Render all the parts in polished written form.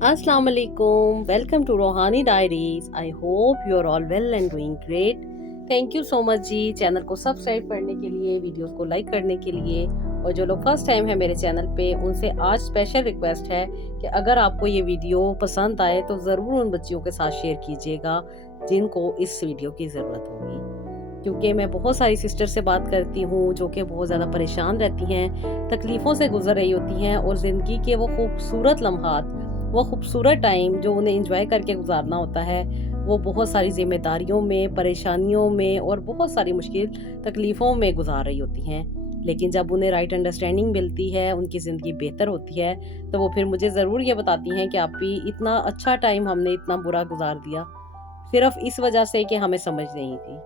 Assalamu alaikum. Welcome to Rohani Diaries. I hope you are all well and doing great. Thank you so much ji channel को subscribe करने के लिए, videos को like करने के लिए। और जो लोग फर्स्ट टाइम है मेरे चैनल पे, उनसे आज स्पेशल रिक्वेस्ट है कि अगर आपको ये वीडियो पसंद आए तो ज़रूर उन बच्चियों के साथ शेयर कीजिएगा जिनको इस वीडियो की ज़रूरत होगी। क्योंकि मैं बहुत सारी सिस्टर से बात करती हूँ जो कि बहुत ज़्यादा परेशान रहती हैं, तकलीफ़ों से गुजर रही होती हैं और ज़िंदगी के वो खूबसूरत लम्हात, वो खूबसूरत टाइम जो उन्हें एंजॉय करके गुजारना होता है, वो बहुत सारी ज़िम्मेदारियों में, परेशानियों में और बहुत सारी मुश्किल तकलीफ़ों में गुजार रही होती हैं। लेकिन जब उन्हें राइट अंडरस्टैंडिंग मिलती है, उनकी ज़िंदगी बेहतर होती है, तो वो फिर मुझे ज़रूर ये बताती हैं कि आपी इतना अच्छा टाइम हमने इतना बुरा गुजार दिया, सिर्फ़ इस वजह से कि हमें समझ नहीं थी।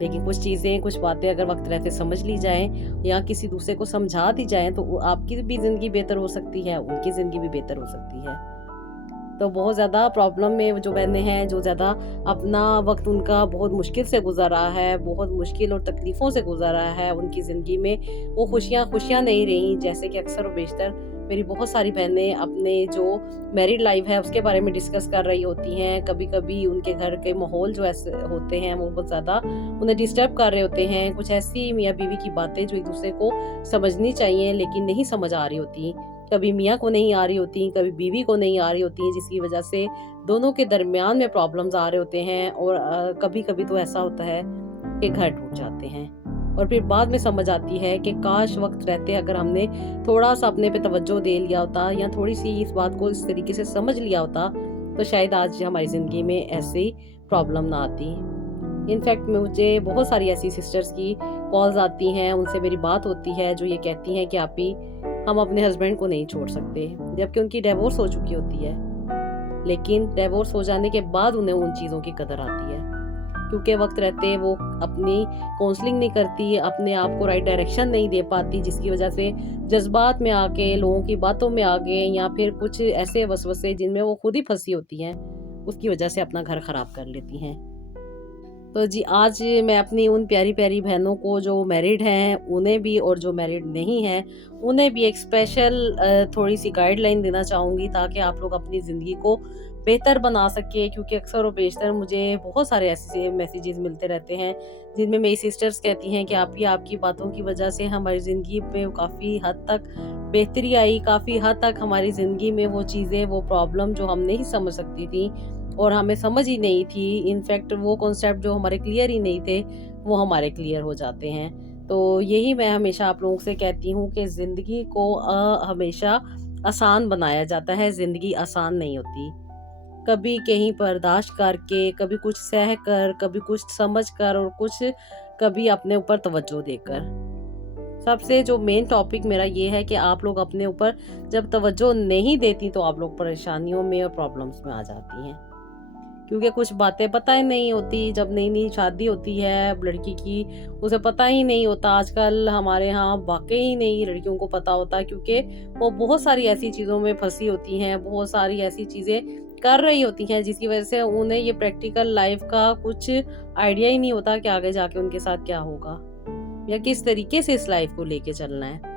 लेकिन कुछ चीज़ें, कुछ बातें अगर वक़्त रहते समझ ली जाएँ या किसी दूसरे को समझा दी जाएँ, तो वो आपकी भी ज़िंदगी बेहतर हो सकती है, उनकी ज़िंदगी भी बेहतर हो सकती है। तो बहुत ज़्यादा प्रॉब्लम में जो बहनें हैं, जो ज़्यादा अपना वक़्त उनका बहुत मुश्किल से गुज़र रहा है, बहुत मुश्किल और तकलीफ़ों से गुज़र रहा है, उनकी ज़िंदगी में वो खुशियाँ नहीं रहीं। जैसे कि अक्सर और बेशतर मेरी बहुत सारी बहनें अपने जो मैरिड लाइफ़ है उसके बारे में डिस्कस कर रही होती हैं। कभी-कभी उनके घर के माहौल जो ऐसे होते हैं वो बहुत ज़्यादा उन्हें डिस्टर्ब कर रहे होते हैं। कुछ ऐसी मियाँ-बीवी की बातें जो एक-दूसरे को समझनी चाहिए लेकिन नहीं समझ आ रही होती। कभी मियाँ को नहीं आ रही होती, कभी बीवी को नहीं आ रही होती, जिसकी वजह से दोनों के दरमियान में प्रॉब्लम्स आ रहे होते हैं और कभी-कभी तो ऐसा होता है कि घर टूट जाते हैं। और फिर बाद में समझ आती है कि काश वक़्त रहते अगर हमने थोड़ा-सा अपने पे तवज्जो दे लिया होता या थोड़ी-सी इस बात को इस तरीके से समझ लिया होता, तो शायद आज हमारी ज़िंदगी में ऐसी प्रॉब्लम ना आती। इनफैक्ट मुझे बहुत सारी ऐसी सिस्टर्स की कॉल्स आती हैं, उनसे मेरी बात होती है जो ये कहती हैं कि आपी हम अपने हस्बैंड को नहीं छोड़ सकते, जबकि उनकी डिवोर्स हो चुकी होती है। लेकिन डिवोर्स हो जाने के बाद उन्हें उन चीज़ों की कदर आती है, क्योंकि वक़्त रहते वो अपनी काउंसलिंग नहीं करती, अपने आप को राइट डायरेक्शन नहीं दे पाती, जिसकी वजह से जज़्बात में आके, लोगों की बातों में आ गए या फिर कुछ ऐसे वसवसे जिनमें वो खुद ही फँसी होती हैं, उसकी वजह से अपना घर ख़राब कर लेती हैं। तो जी, आज मैं अपनी उन प्यारी-प्यारी बहनों को जो मैरिड हैं, उन्हें भी और जो मैरिड नहीं हैं, उन्हें भी एक स्पेशल थोड़ी-सी गाइडलाइन देना चाहूँगी ताकि आप लोग अपनी ज़िंदगी को बेहतर बना सकें। क्योंकि अक्सर और बेशतर मुझे बहुत सारे ऐसे मैसेजेस मिलते रहते हैं, जिनमें मेरी सिस्टर्स कहती हैं कि आपकी बातों की वजह से हमारी ज़िंदगी में काफ़ी हद तक बेहतरी आई, काफ़ी हद तक हमारी ज़िंदगी में वो चीज़ें, वो प्रॉब्लम जो हम नहीं समझ सकती थी और हमें समझ ही नहीं थी, इनफैक्ट वो कॉन्सेप्ट जो हमारे क्लियर ही नहीं थे, वो हमारे क्लियर हो जाते हैं। तो यही मैं हमेशा आप लोगों से कहती हूँ कि ज़िंदगी को हमेशा आसान बनाया जाता है, ज़िंदगी आसान नहीं होती। कभी कहीं बर्दाश्त करके, कभी कुछ सह कर, कभी कुछ समझ कर और कुछ कभी अपने ऊपर तवज्जो देकर। सबसे जो मेन टॉपिक मेरा ये है कि आप लोग अपने ऊपर जब तवज्जो नहीं देती तो आप लोग परेशानियों में और प्रॉब्लम्स में आ जाती हैं। क्योंकि कुछ बातें पता ही नहीं होती, जब नई-नई शादी होती है लड़की की, उसे पता ही नहीं होता। आजकल हमारे यहाँ वाक़ई ही नहीं लड़कियों को पता होता, क्योंकि वो बहुत सारी ऐसी चीज़ों में फँसी होती हैं, बहुत सारी ऐसी चीज़ें कर रही होती हैं, जिसकी वज़ह से उन्हें ये प्रैक्टिकल लाइफ़ का कुछ आइडिया ही नहीं होता कि आगे जाके उनके साथ क्या होगा या किस तरीके से इस लाइफ़ को लेके चलना है।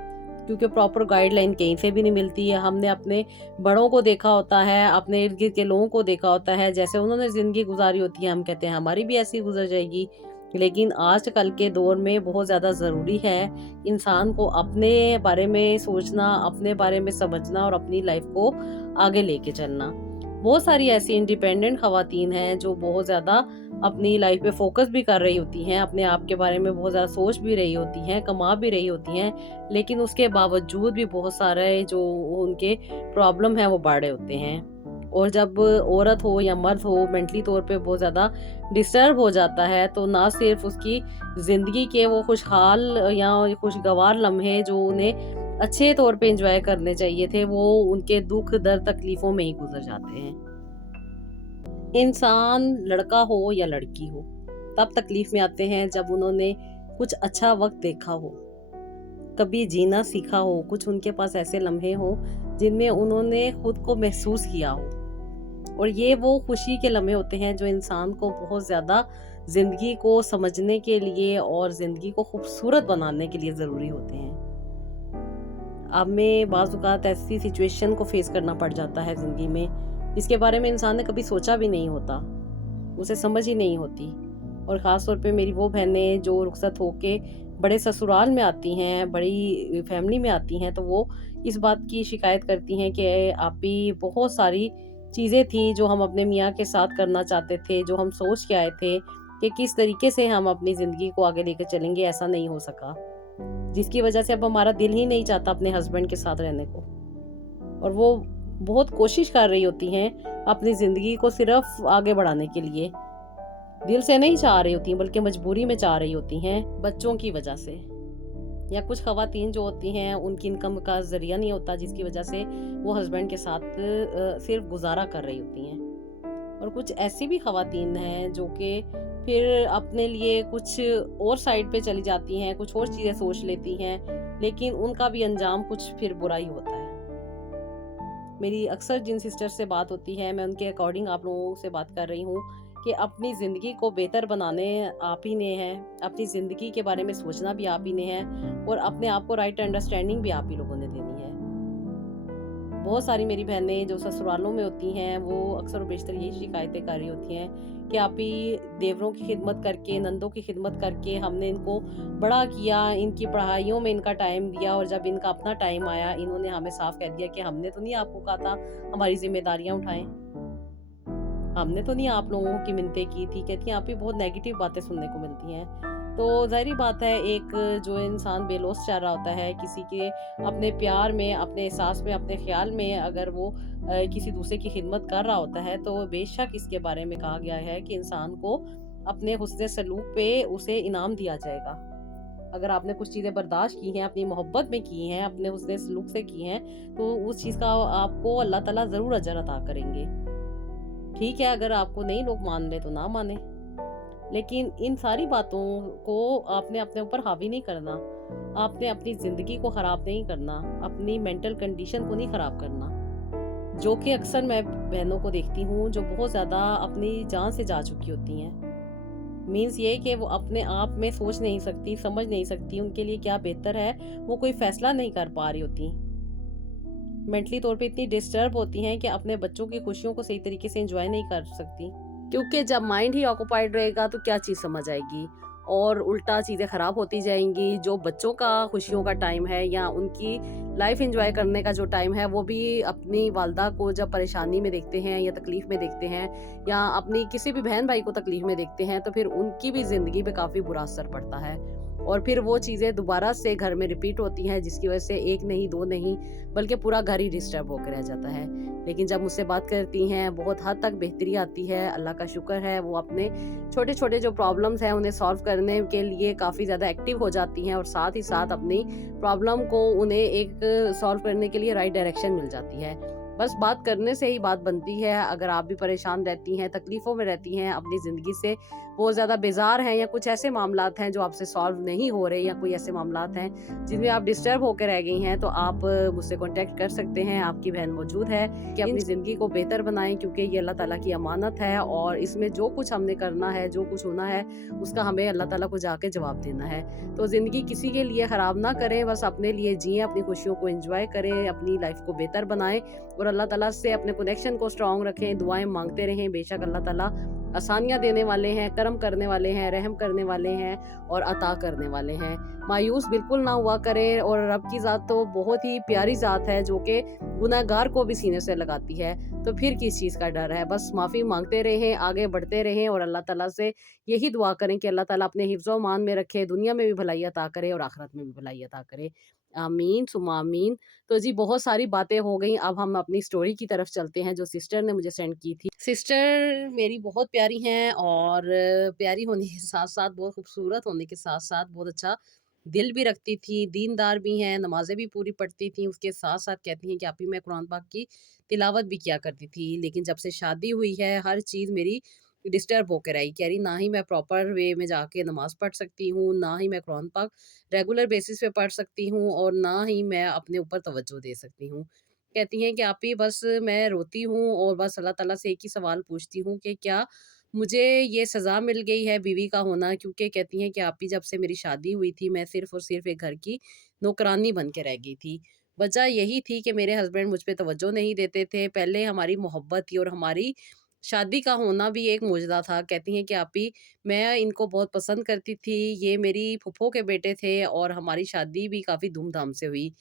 क्योंकि प्रॉपर गाइडलाइन कहीं से भी नहीं मिलती है। हमने अपने बड़ों को देखा होता है, अपने इर्द-गिर्द के लोगों को देखा होता है, जैसे उन्होंने ज़िंदगी गुज़ारी होती है, हम कहते हैं हमारी भी ऐसी गुज़र जाएगी। लेकिन आजकल के दौर में बहुत ज़्यादा ज़रूरी है इंसान को अपने बारे में सोचना, अपने बारे में समझना और अपनी लाइफ़ को आगे लेके चलना। बहुत सारी ऐसी इंडिपेंडेंट ख़वातीन हैं जो बहुत ज़्यादा अपनी लाइफ़ पे फ़ोकस भी कर रही होती हैं, अपने आप के बारे में बहुत ज़्यादा सोच भी रही होती हैं, कमा भी रही होती हैं, लेकिन उसके बावजूद भी बहुत सारे जो उनके प्रॉब्लम है वो बड़े होते हैं। और जब औरत हो या मर्द हो मेंटली तौर पे बहुत ज़्यादा डिस्टर्ब हो जाता है, तो ना सिर्फ उसकी ज़िंदगी के वो खुशहाल या खुशगवार लम्हे जो उन्हें अच्छे तौर पे एंजॉय करने चाहिए थे, वो उनके दुख दर्द तकलीफ़ों में ही गुजर जाते हैं। इंसान लड़का हो या लड़की हो, तब तकलीफ में आते हैं जब उन्होंने कुछ अच्छा वक्त देखा हो, कभी जीना सीखा हो, कुछ उनके पास ऐसे लम्हे हो जिनमें उन्होंने खुद को महसूस किया हो। और ये वो खुशी के लम्हे होते हैं जो इंसान को बहुत ज़्यादा ज़िंदगी को समझने के लिए और ज़िंदगी को खूबसूरत बनाने के लिए ज़रूरी होते हैं। अब में बाज़ औक़ात ऐसी सिचुएशन को फ़ेस करना पड़ जाता है ज़िंदगी में, जिसके बारे में इंसान ने कभी सोचा भी नहीं होता, उसे समझ ही नहीं होती। और ख़ास तौर पे मेरी वो बहनें जो रुखसत होके बड़े ससुराल में आती हैं, बड़ी फैमिली में आती हैं, तो वो इस बात की शिकायत करती हैं कि आपी बहुत सारी चीज़ें थी जो हम अपने मियाँ के साथ करना चाहते थे, जो हम सोच के आए थे कि किस तरीके से हम अपनी ज़िंदगी को आगे लेकर चलेंगे, ऐसा नहीं हो सका। जिसकी वजह से अब हमारा दिल ही नहीं चाहता अपने हस्बैंड के साथ रहने को। और वो बहुत कोशिश कर रही होती हैं अपनी ज़िंदगी को सिर्फ़ आगे बढ़ाने के लिए। दिल से नहीं चाह रही होती हैं, बल्कि मजबूरी में चाह रही होती हैं, बच्चों की वजह से। या कुछ ख़वातीन जो होती हैं, उनकी इनकम का ज़रिया नहीं होता, जिसकी वजह से वो हस्बैंड के साथ सिर्फ़ गुज़ारा कर रही होती हैं। और कुछ ऐसी भी ख़वातीन हैं जो कि फिर अपने लिए कुछ और साइड पे चली जाती हैं, कुछ और चीज़ें सोच लेती हैं, लेकिन उनका भी अंजाम कुछ फिर बुरा ही होता है। मेरी अक्सर जिन सिस्टर से बात होती है, मैं उनके अकॉर्डिंग आप लोगों से बात कर रही हूँ कि अपनी ज़िंदगी को बेहतर बनाने आप ही ने है, अपनी ज़िंदगी के बारे में सोचना भी आप ही ने है और अपने आप को राइट अंडरस्टैंडिंग भी आप ही लोगों ने देनी है। बहुत सारी मेरी बहनें जो ससुरालों में होती हैं, वो अक्सर और बेशतर यही शिकायतें कर रही होती हैं कि आप ही देवरों की खिदमत करके, नंदों की खिदमत करके हमने इनको बड़ा किया, इनकी पढ़ाइयों में इनका टाइम दिया और जब इनका अपना टाइम आया, इन्होंने हमें साफ कह दिया कि हमने तो नहीं आपको कहा था हमारी ज़िम्मेदारियाँ उठाएँ। हमने तो नहीं आप लोगों की मिन्नतें की थी। कहती हैं आप ही बहुत नेगेटिव बातें सुनने को मिलती हैं। तो ज़ाहिर-सी बात है, एक जो इंसान बेलौस चाह रहा होता है किसी के अपने प्यार में, अपने एहसास में, अपने ख़्याल में अगर वो किसी दूसरे की खिदमत कर रहा होता है, तो बेशक इसके बारे में कहा गया है कि इंसान को अपने हुस्न सलूक पे उसे इनाम दिया जाएगा। अगर आपने कुछ चीज़ें बर्दाश्त की हैं, अपनी मोहब्बत में की हैं, अपने हुस्न सलूक से की हैं, तो उस चीज़ का आपको अल्लाह ताला ज़रूर अजर अता करेंगे। ठीक है, अगर आपको नहीं लोग मान लें तो ना मानें, लेकिन इन सारी बातों को आपने अपने ऊपर हावी नहीं करना। आपने अपनी ज़िंदगी को ख़राब नहीं करना, अपनी मेंटल कंडीशन को नहीं ख़राब करना। जो कि अक्सर मैं बहनों को देखती हूँ जो बहुत ज़्यादा अपनी जान से जा चुकी होती हैं। मीन्स ये कि वो अपने आप में सोच नहीं सकती, समझ नहीं सकती उनके लिए क्या बेहतर है, वो कोई फ़ैसला नहीं कर पा रही होती। मेंटली तौर पे इतनी डिस्टर्ब होती हैं कि अपने बच्चों की खुशियों को सही तरीके से एंजॉय नहीं कर सकती, क्योंकि जब माइंड ही ऑक्यूपाइड रहेगा तो क्या चीज़ समझ आएगी और उल्टा चीज़ें ख़राब होती जाएंगी। जो बच्चों का खुशियों का टाइम है या उनकी लाइफ एंजॉय करने का जो टाइम है, वो भी अपनी वालदा को जब परेशानी में देखते हैं या तकलीफ़ में देखते हैं या अपनी किसी भी बहन भाई को तकलीफ़ में देखते हैं, तो फिर उनकी भी ज़िंदगी पे काफ़ी बुरा असर पड़ता है और फिर वो चीज़ें दोबारा से घर में रिपीट होती हैं, जिसकी वजह से एक नहीं, दो नहीं, बल्कि पूरा घर ही डिस्टर्ब होकर रह जाता है। लेकिन जब मुझसे बात करती हैं, बहुत हद तक बेहतरी आती है, अल्लाह का शुक्र है। वो अपने छोटे-छोटे जो प्रॉब्लम्स हैं, उन्हें सॉल्व करने के लिए काफ़ी ज़्यादा एक्टिव हो जाती हैं और साथ ही साथ अपनी प्रॉब्लम को उन्हें एक सॉल्व करने के लिए राइट डायरेक्शन मिल जाती है। बस बात करने से ही बात बनती है। अगर आप भी परेशान रहती हैं, तकलीफ़ों में रहती हैं, अपनी ज़िंदगी से बहुत ज़्यादा बेज़ार हैं या कुछ ऐसे मामलात हैं जो आपसे सॉल्व नहीं हो रहे या कोई ऐसे मामलात हैं जिनमें आप डिस्टर्ब होकर रह गई हैं, तो आप मुझसे कॉन्टैक्ट कर सकते हैं। आपकी बहन मौजूद है कि अपनी ज़िंदगी को बेहतर बनाएँ, क्योंकि ये अल्लाह ताला की अमानत है और इसमें जो कुछ हमने करना है, जो कुछ होना है, उसका हमें अल्लाह ताला को जाके जवाब देना है। तो ज़िंदगी किसी के लिए ख़राब ना करें, बस अपने लिए जिएँ, अपनी खुशियों को एन्जॉय करें, अपनी लाइफ़ को बेहतर बनाएँ और अल्लाह ताला से अपने कनेक्शन को स्ट्रॉन्ग रखें, दुआएँ माँगते रहें। बेशक अल्लाह ताला आसानियाँ देने वाले हैं, करम करने वाले हैं, रहम करने वाले हैं और अता करने वाले हैं। मायूस बिल्कुल ना हुआ करें और रब की ज़ात तो बहुत ही प्यारी ज़ात है जो कि गुनहगार को भी सीने से लगाती है। तो फिर किस चीज़ का डर है? बस माफ़ी माँगते रहें, आगे बढ़ते रहें और अल्लाह ताला से यही दुआ करें कि अल्लाह ताला अपने हिफ्ज़-ओ-मान में रखे, दुनिया में भी भलाई अता करे और आखिरत में भी भलाई अता करे। आमीन सुम्मा आमीन। तो जी, बहुत सारी बातें हो गई, अब हम अपनी स्टोरी की तरफ चलते हैं जो सिस्टर ने मुझे सेंड की थी। सिस्टर मेरी बहुत प्यारी हैं और प्यारी होने के साथ-साथ, बहुत खूबसूरत होने के साथ-साथ बहुत अच्छा दिल भी रखती थी, दीनदार भी हैं, नमाज़ें भी पूरी पढ़ती थीं। उसके साथ-साथ कहती हैं कि आप ही मैं कुरान पाक की तिलावत भी किया करती थी। लेकिन जब से शादी हुई है, हर चीज़ मेरी डिस्टर्ब होकर आई। कह रही ना ही मैं प्रॉपर वे में जाके नमाज़ पढ़ सकती हूँ, ना ही मैं कुरान पाक रेगुलर बेसिस पे पढ़ सकती हूँ और ना ही मैं अपने ऊपर तवज्जो दे सकती हूँ। कहती हैं कि आप ही बस मैं रोती हूँ और बस अल्लाह ताला से एक ही सवाल पूछती हूँ कि क्या मुझे ये सज़ा मिल गई है बीवी का होना? क्योंकि कहती हैं कि आप ही जब से मेरी शादी हुई थी, मैं सिर्फ़ और सिर्फ़ एक घर की नौकरानी बन के रह गई थी। वजह यही थी कि मेरे हस्बैंड मुझ पे तवज्जो नहीं देते थे। पहले हमारी मोहब्बत थी और हमारी शादी का होना भी एक मौजज़ा था। कहती हैं कि आपी मैं इनको बहुत पसंद करती थी। ये मेरी फूफो के बेटे थे और हमारी शादी भी काफ़ी धूम-धाम से हुई।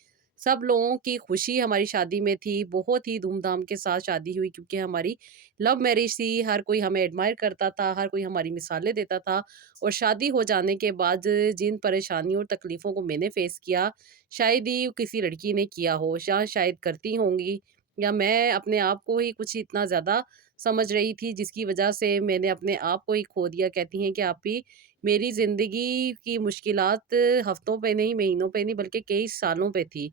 सब लोगों की खुशी हमारी शादी में थी। बहुत ही धूम-धाम के साथ शादी हुई क्योंकि हमारी लव मैरिज थी। हर कोई हमें एडमायर करता था, हर कोई हमारी मिसालें देता था और शादी हो जाने के बाद जिन परेशानियों और तकलीफ़ों को मैंने फ़ेस किया, शायद ही किसी लड़की ने किया हो। शायद करती होंगी या मैं अपने आप को ही कुछ इतना ज़्यादा समझ रही थी जिसकी वजह से मैंने अपने आप को ही खो दिया। कहती हैं कि आप ही मेरी ज़िंदगी की मुश्किलात हफ्तों पे नहीं, महीनों पे नहीं बल्कि कई सालों पे थी।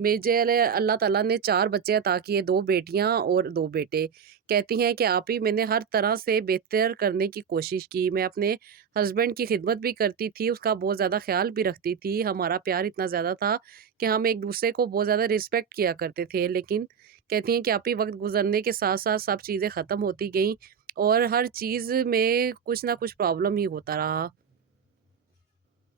मुझे अल्लाह ताला ने 4 बच्चे अता किए, 2 बेटियाँ और 2 बेटे। कहती हैं कि आप ही मैंने हर तरह से बेहतर करने की कोशिश की। मैं अपने हस्बैंड की खिदमत भी करती थी, उसका बहुत ज़्यादा ख़्याल भी रखती थी। हमारा प्यार इतना ज़्यादा था कि हम एक-दूसरे को बहुत ज़्यादा रिस्पेक्ट किया करते थे। लेकिन कहती हैं कि आप ही वक़्त गुज़रने के साथ-साथ सब चीज़ें ख़त्म होती गईं और हर चीज़ में कुछ ना कुछ प्रॉब्लम ही होता रहा।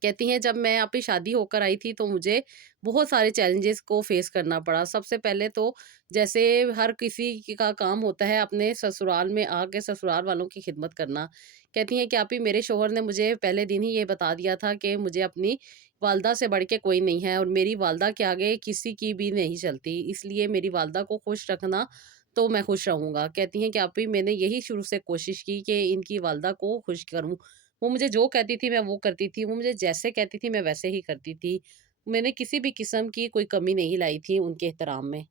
कहती हैं जब मैं यहाँ पे शादी होकर आई थी तो मुझे बहुत सारे चैलेंजेस को फेस करना पड़ा। सबसे पहले तो जैसे हर किसी का काम होता है अपने ससुराल में आके ससुराल वालों की खिदमत करना। कहती हैं कि आप ही मेरे शौहर ने मुझे पहले दिन ही ये बता दिया था कि मुझे अपनी वालदा से बढ़ के कोई नहीं है और मेरी वालदा के आगे किसी की भी नहीं चलती। इसलिए मेरी वालदा को खुश रखना तो मैं खुश रहूँगा। कहती हैं कि आप ही मैंने यही शुरू से कोशिश की कि इनकी वालदा को खुश करूँ। वो मुझे जो कहती थी मैं वो करती थी, वो मुझे जैसे कहती थी मैं वैसे ही करती थी। मैंने किसी भी किस्म की कोई कमी नहीं लाई थी उनके एहतराम में।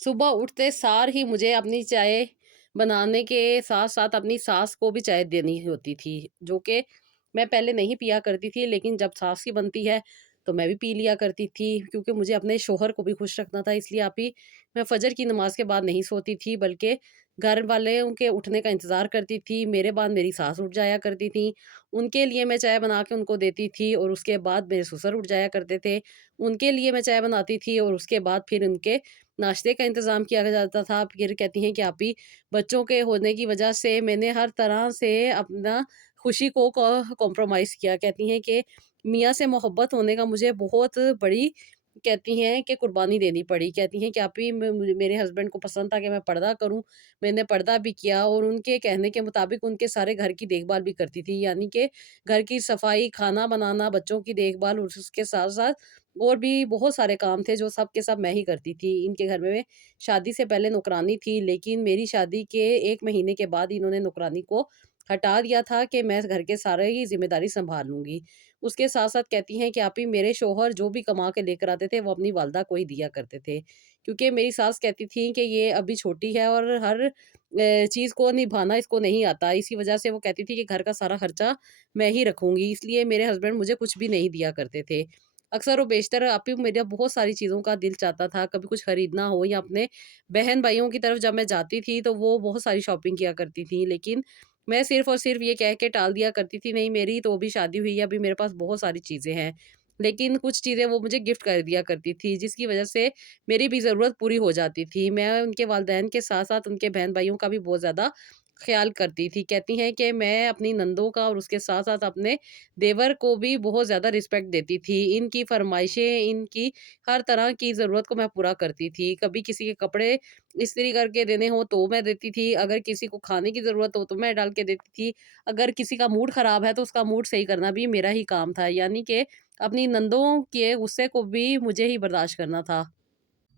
सुबह उठते सार ही मुझे अपनी चाय बनाने के साथ-साथ अपनी सास को भी चाय देनी होती थी, जो कि मैं पहले नहीं पिया करती थी, लेकिन जब सास की बनती है, तो मैं भी पी लिया करती थी क्योंकि मुझे अपने शौहर को भी खुश रखना था। इसलिए आप ही मैं फ़जर की नमाज़ के बाद नहीं सोती थी, बल्कि घर वालों के उठने का इंतज़ार करती थी। मेरे बाद मेरी सास उठ जाया करती थी, उनके लिए मैं चाय बना के उनको देती थी और उसके बाद मेरे ससुर उठ जाया करते थे, उनके लिए मैं चाय बनाती थी और उसके बाद फिर उनके नाश्ते का इंतज़ाम किया जाता था। फिर कहती हैं कि आप ही बच्चों के होने की वजह से मैंने हर तरह से अपना खुशी को कॉम्प्रोमाइज़ किया। कहती हैं कि मियाँ से मोहब्बत होने का मुझे बहुत बड़ी कहती हैं कि कुर्बानी देनी पड़ी। कहती हैं कि आप ही मेरे हस्बैंड को पसंद था कि मैं पर्दा करूँ, मैंने पर्दा भी किया और उनके कहने के मुताबिक उनके सारे घर की देखभाल भी करती थी। यानी कि घर की सफाई, खाना बनाना, बच्चों की देखभाल और उसके साथ-साथ और भी बहुत सारे काम थे जो सब के सब मैं ही करती थी। इनके घर में शादी से पहले नौकरानी थी, लेकिन मेरी शादी के 1 महीने के बाद इन्होंने नौकरानी को हटा दिया था कि मैं घर के सारे ही ज़िम्मेदारी सँभाल लूँगी। उसके साथ-साथ कहती हैं कि आप ही मेरे शौहर जो भी कमा के लेकर आते थे, वो अपनी वालदा को ही दिया करते थे। क्योंकि मेरी सास कहती थी कि ये अभी छोटी है और हर चीज़ को निभाना इसको नहीं आता। इसी वजह से वो कहती थी कि घर का सारा खर्चा मैं ही रखूँगी, इसलिए मेरे हस्बैंड मुझे कुछ भी नहीं दिया करते थे। अक्सर व बेशतर आप ही मेरा बहुत सारी चीज़ों का दिल चाहता था, कभी कुछ खरीदना हो या अपने बहन-भाइयों की तरफ जब मैं जाती थी, तो वो बहुत सारी शॉपिंग किया करती थी। लेकिन मैं सिर्फ़ और सिर्फ़ ये कह के टाल दिया करती थी, नहीं मेरी तो अभी शादी हुई है, अभी मेरे पास बहुत सारी चीज़ें हैं। लेकिन कुछ चीज़ें वो मुझे गिफ्ट कर दिया करती थी, जिसकी वज़ह से मेरी भी ज़रूरत पूरी हो जाती थी। मैं उनके वालिदैन के साथ-साथ उनके बहन-भाइयों का भी बहुत ज़्यादा ख़्याल करती थी। कहती हैं कि मैं अपनी नंदों का और उसके साथ-साथ अपने देवर को भी बहुत ज़्यादा रिस्पेक्ट देती थी। इनकी फ़रमाइशें, इनकी हर तरह की ज़रूरत को मैं पूरा करती थी। कभी किसी के कपड़े इस्त्री करके देने हों तो मैं देती थी, अगर किसी को खाने की ज़रूरत हो तो मैं डाल के देती थी। अगर किसी का मूड ख़राब है तो उसका मूड सही करना भी मेरा ही काम था। यानी कि अपनी नंदों के गुस्से को भी मुझे ही बर्दाश्त करना था।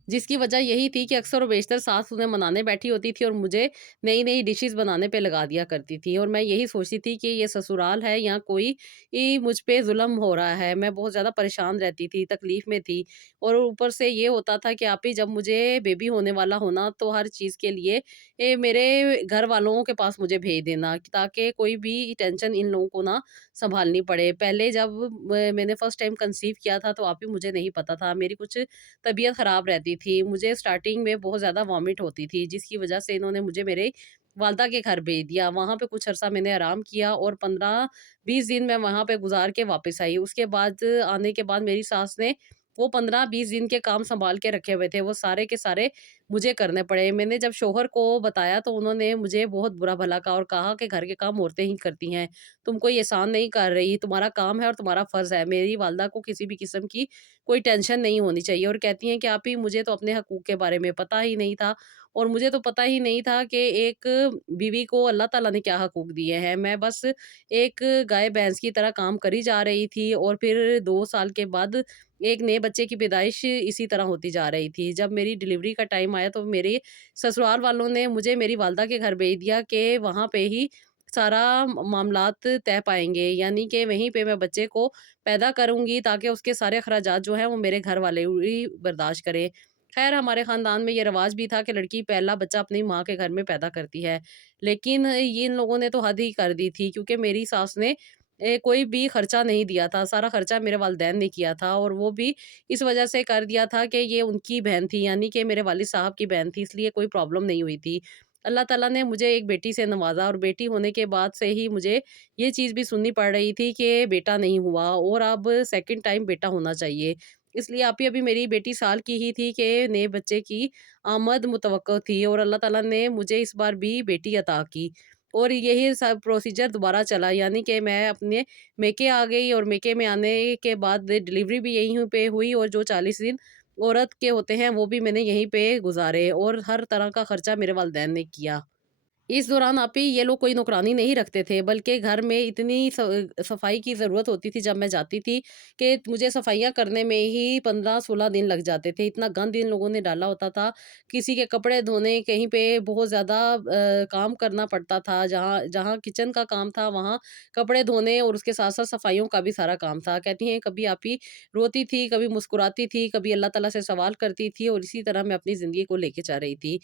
जिसकी वजह यही थी कि अक्सर और बेशतर सास उन्हें मनाने बैठी होती थी और मुझे नई-नई डिशेज़ बनाने पे लगा दिया करती थी और मैं यही सोचती थी कि ये ससुराल है, यहाँ कोई मुझ पे ज़ुल्म हो रहा है। मैं बहुत ज़्यादा परेशान रहती थी, तकलीफ़ में थी और ऊपर से ये होता था कि आप ही जब मुझे बेबी होने वाला हो ना, तो हर चीज़ के लिए मेरे घर वालों के पास मुझे भेज देना ताकि कोई भी टेंशन इन लोगों को ना सँभालनी पड़े। पहले जब मैंने फर्स्ट टाइम कंसीव किया था, तो आप ही मुझे नहीं पता था। मेरी कुछ तबीयत ख़राब रहती थी। मुझे स्टार्टिंग में बहुत ज़्यादा वॉमिट होती थी, जिसकी वज़ह से इन्होंने मुझे मेरे वालदा के घर भेज दिया। वहाँ पे कुछ अरसा मैंने आराम किया और 15-20 दिन मैं वहाँ पे गुज़ार के वापस आई। उसके बाद आने के बाद मेरी सास ने वो 15-20 दिन के काम सँभाल के रखे हुए थे, वो सारे के सारे मुझे करने पड़े। मैंने जब शौहर को बताया तो उन्होंने मुझे बहुत बुरा-भला कहा और कहा कि घर के काम औरतें ही करती हैं, तुम कोई एहसान नहीं कर रही, तुम्हारा काम है और तुम्हारा फ़र्ज़ है। मेरी वालदा को किसी भी किस्म की कोई टेंशन नहीं होनी चाहिए और कहती हैं कि आप ही, मुझे तो अपने हकूक़ के बारे में पता ही नहीं था और मुझे तो पता ही नहीं था कि एक बीवी को अल्लाह ताला ने क्या हकूक़ दिए हैं। मैं बस एक गाय-भैंस की तरह काम करी जा रही थी और फिर 2 साल के बाद एक नए बच्चे की पैदाइश इसी तरह होती जा रही थी। जब मेरी डिलीवरी का टाइम आया तो मेरे ससुराल वालों ने मुझे मेरी वालदा के घर भेज दिया कि वहाँ पे ही सारा मामलात तय पाएँगे, यानी कि वहीं पे मैं बच्चे को पैदा करूँगी ताकि उसके सारे अखराजात जो हैं वो मेरे घर वाले ही बर्दाश्त करें। ख़ैर, हमारे ख़ानदान में ये रिवाज भी था कि लड़की पहला बच्चा अपनी माँ के घर में पैदा करती है। लेकिन ये इन लोगों ने तो हद ही कर दी थी, क्योंकि मेरी सास ने कोई भी खर्चा नहीं दिया था, सारा खर्चा मेरे वालिदैन ने किया था और वो भी इस वजह से कर दिया था कि ये उनकी बहन थी, यानी कि मेरे वालिद साहब की बहन थी, इसलिए कोई प्रॉब्लम नहीं हुई थी। अल्लाह ताला ने मुझे एक बेटी से नवाज़ा और बेटी होने के बाद से ही मुझे ये चीज़ भी सुननी पड़ रही थी कि बेटा नहीं हुआ और अब सेकंड टाइम बेटा होना चाहिए। इसलिए अभी-अभी मेरी बेटी साल की ही थी कि नए बच्चे की आमद मुतवक्को थी और अल्लाह ताला ने मुझे इस बार भी बेटी अता की। और यही सब प्रोसीजर दोबारा चला, यानी कि मैं अपने मेके आ गई और मेके में आने के बाद डिलीवरी भी यहीं पे हुई और जो 40 दिन औरत के होते हैं वो भी मैंने यहीं पे गुज़ारे और हर तरह का खर्चा मेरे वालिदैन ने किया। इस दौरान आप ही ये लोग कोई नौकरानी नहीं रखते थे, बल्कि घर में इतनी सफाई की ज़रूरत होती थी जब मैं जाती थी कि मुझे सफाइयाँ करने में ही 15-16 दिन लग जाते थे। इतना गंद इन लोगों ने डाला होता था, किसी के कपड़े धोने, कहीं पे बहुत ज़्यादा काम करना पड़ता था। जहाँ जहाँ किचन का काम था, वहाँ कपड़े धोने और उसके साथ-साथ सफाइयों का भी सारा काम था। कहती हैं कभी आप ही रोती थी, कभी मुस्कुराती थी, कभी अल्लाह ताला से सवाल करती थी और इसी तरह मैं अपनी ज़िंदगी को लेके जा रही थी।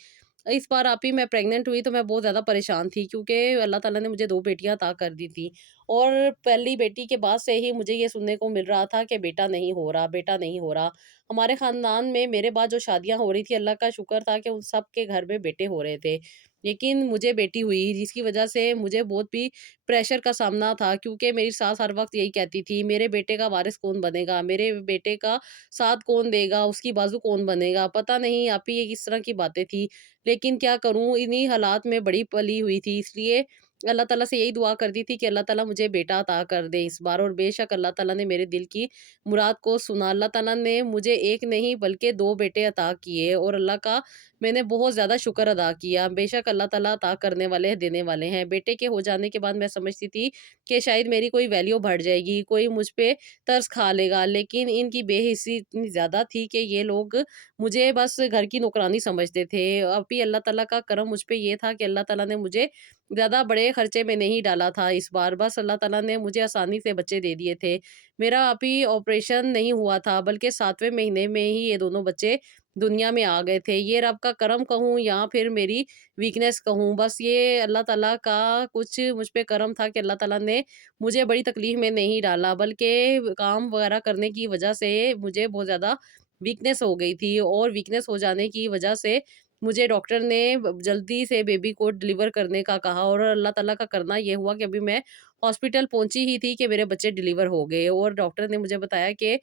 इस बार आप ही मैं प्रेग्नेंट हुई तो मैं बहुत ज़्यादा परेशान थी, क्योंकि अल्लाह ताला ने मुझे 2 बेटियाँ अता कर दी थी और पहली बेटी के बाद से ही मुझे ये सुनने को मिल रहा था कि बेटा नहीं हो रहा, बेटा नहीं हो रहा। हमारे ख़ानदान में मेरे बाद जो शादियाँ हो रही थी, अल्लाह का शुक्र था कि उन सब के घर में बेटे हो रहे थे। लेकिन मुझे बेटी हुई, जिसकी वज़ह से मुझे बहुत भी प्रेशर का सामना था, क्योंकि मेरी सास हर वक़्त यही कहती थी, "मेरे बेटे का वारिस कौन बनेगा? मेरे बेटे का साथ कौन देगा? उसकी बाज़ू कौन बनेगा?" पता नहीं आप ही ये किस तरह की बातें थी। लेकिन क्या करूँ, इन्हीं हालात में बड़ी पली हुई थी, इसलिए अल्लाह ताला से यही दुआ करती थी कि अल्लाह ताला मुझे बेटा अता कर दे इस बार और बेशक अल्लाह ताला ने मेरे दिल की मुराद को सुना। अल्लाह ताला ने मुझे 1 नहीं बल्कि 2 बेटे अता किए और अल्लाह का मैंने बहुत ज़्यादा शुक्र अदा किया। बेशक अल्लाह ताला अता करने वाले हैं, देने वाले हैं। बेटे के हो जाने के बाद मैं समझती थी कि शायद मेरी कोई वैल्यू बढ़ जाएगी, कोई मुझ पे तरस खा लेगा, लेकिन इनकी बेहिस्सी इतनी ज़्यादा थी कि ये लोग मुझे बस घर की नौकरानी समझते थे। अभी अल्लाह ताला का करम मुझ पे ये था कि अल्लाह ताला ने मुझे ज़्यादा बड़े खर्चे में नहीं डाला था इस बार, बस अल्लाह ताला ने मुझे आसानी से बच्चे दे दिए थे। मेरा अभी ऑपरेशन नहीं हुआ था, बल्कि 7वें महीने में ही ये दोनों बच्चे दुनिया में आ गए थे। ये रब का करम कहूँ या फिर मेरी वीकनेस कहूँ, बस ये अल्लाह ताला का कुछ मुझ पे करम था कि अल्लाह ताला ने मुझे बड़ी तकलीफ़ में नहीं डाला, बल्कि काम वगैरह करने की वजह से मुझे बहुत ज़्यादा वीकनेस हो गई थी और वीकनेस हो जाने की वजह से मुझे डॉक्टर ने जल्दी से बेबी को डिलीवर करने का कहा और अल्लाह ताला का करना ये हुआ कि अभी मैं हॉस्पिटल पहुंची ही थी कि मेरे बच्चे डिलीवर हो गए और डॉक्टर ने मुझे बताया कि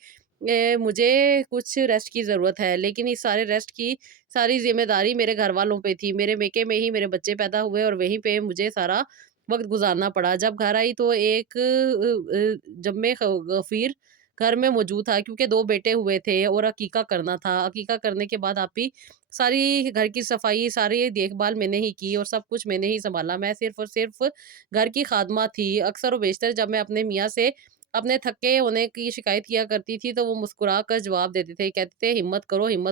मुझे कुछ रेस्ट की ज़रूरत है, लेकिन इस सारे रेस्ट की सारी ज़िम्मेदारी मेरे घर वालों पे थी। मेरे मेके में ही मेरे बच्चे पैदा हुए और वहीं पे मुझे सारा वक्त गुजारना पड़ा। जब घर आई तो एक जम्मे गफ़ीर घर में मौजूद था, क्योंकि 2 बेटे हुए थे और अकीका करना था। अकीका करने के बाद आप ही सारी घर की सफाई, सारी देखभाल मैंने ही की और सब कुछ मैंने ही सँभाला। मैं सिर्फ़ और सिर्फ़ घर की खादमा थी। अक्सर व बेशतर जब मैं अपने मियाँ से अपने थके होने की शिकायत किया करती थी, तो वो मुस्कुरा कर जवाब देते थे। कहते थे, हिम्मत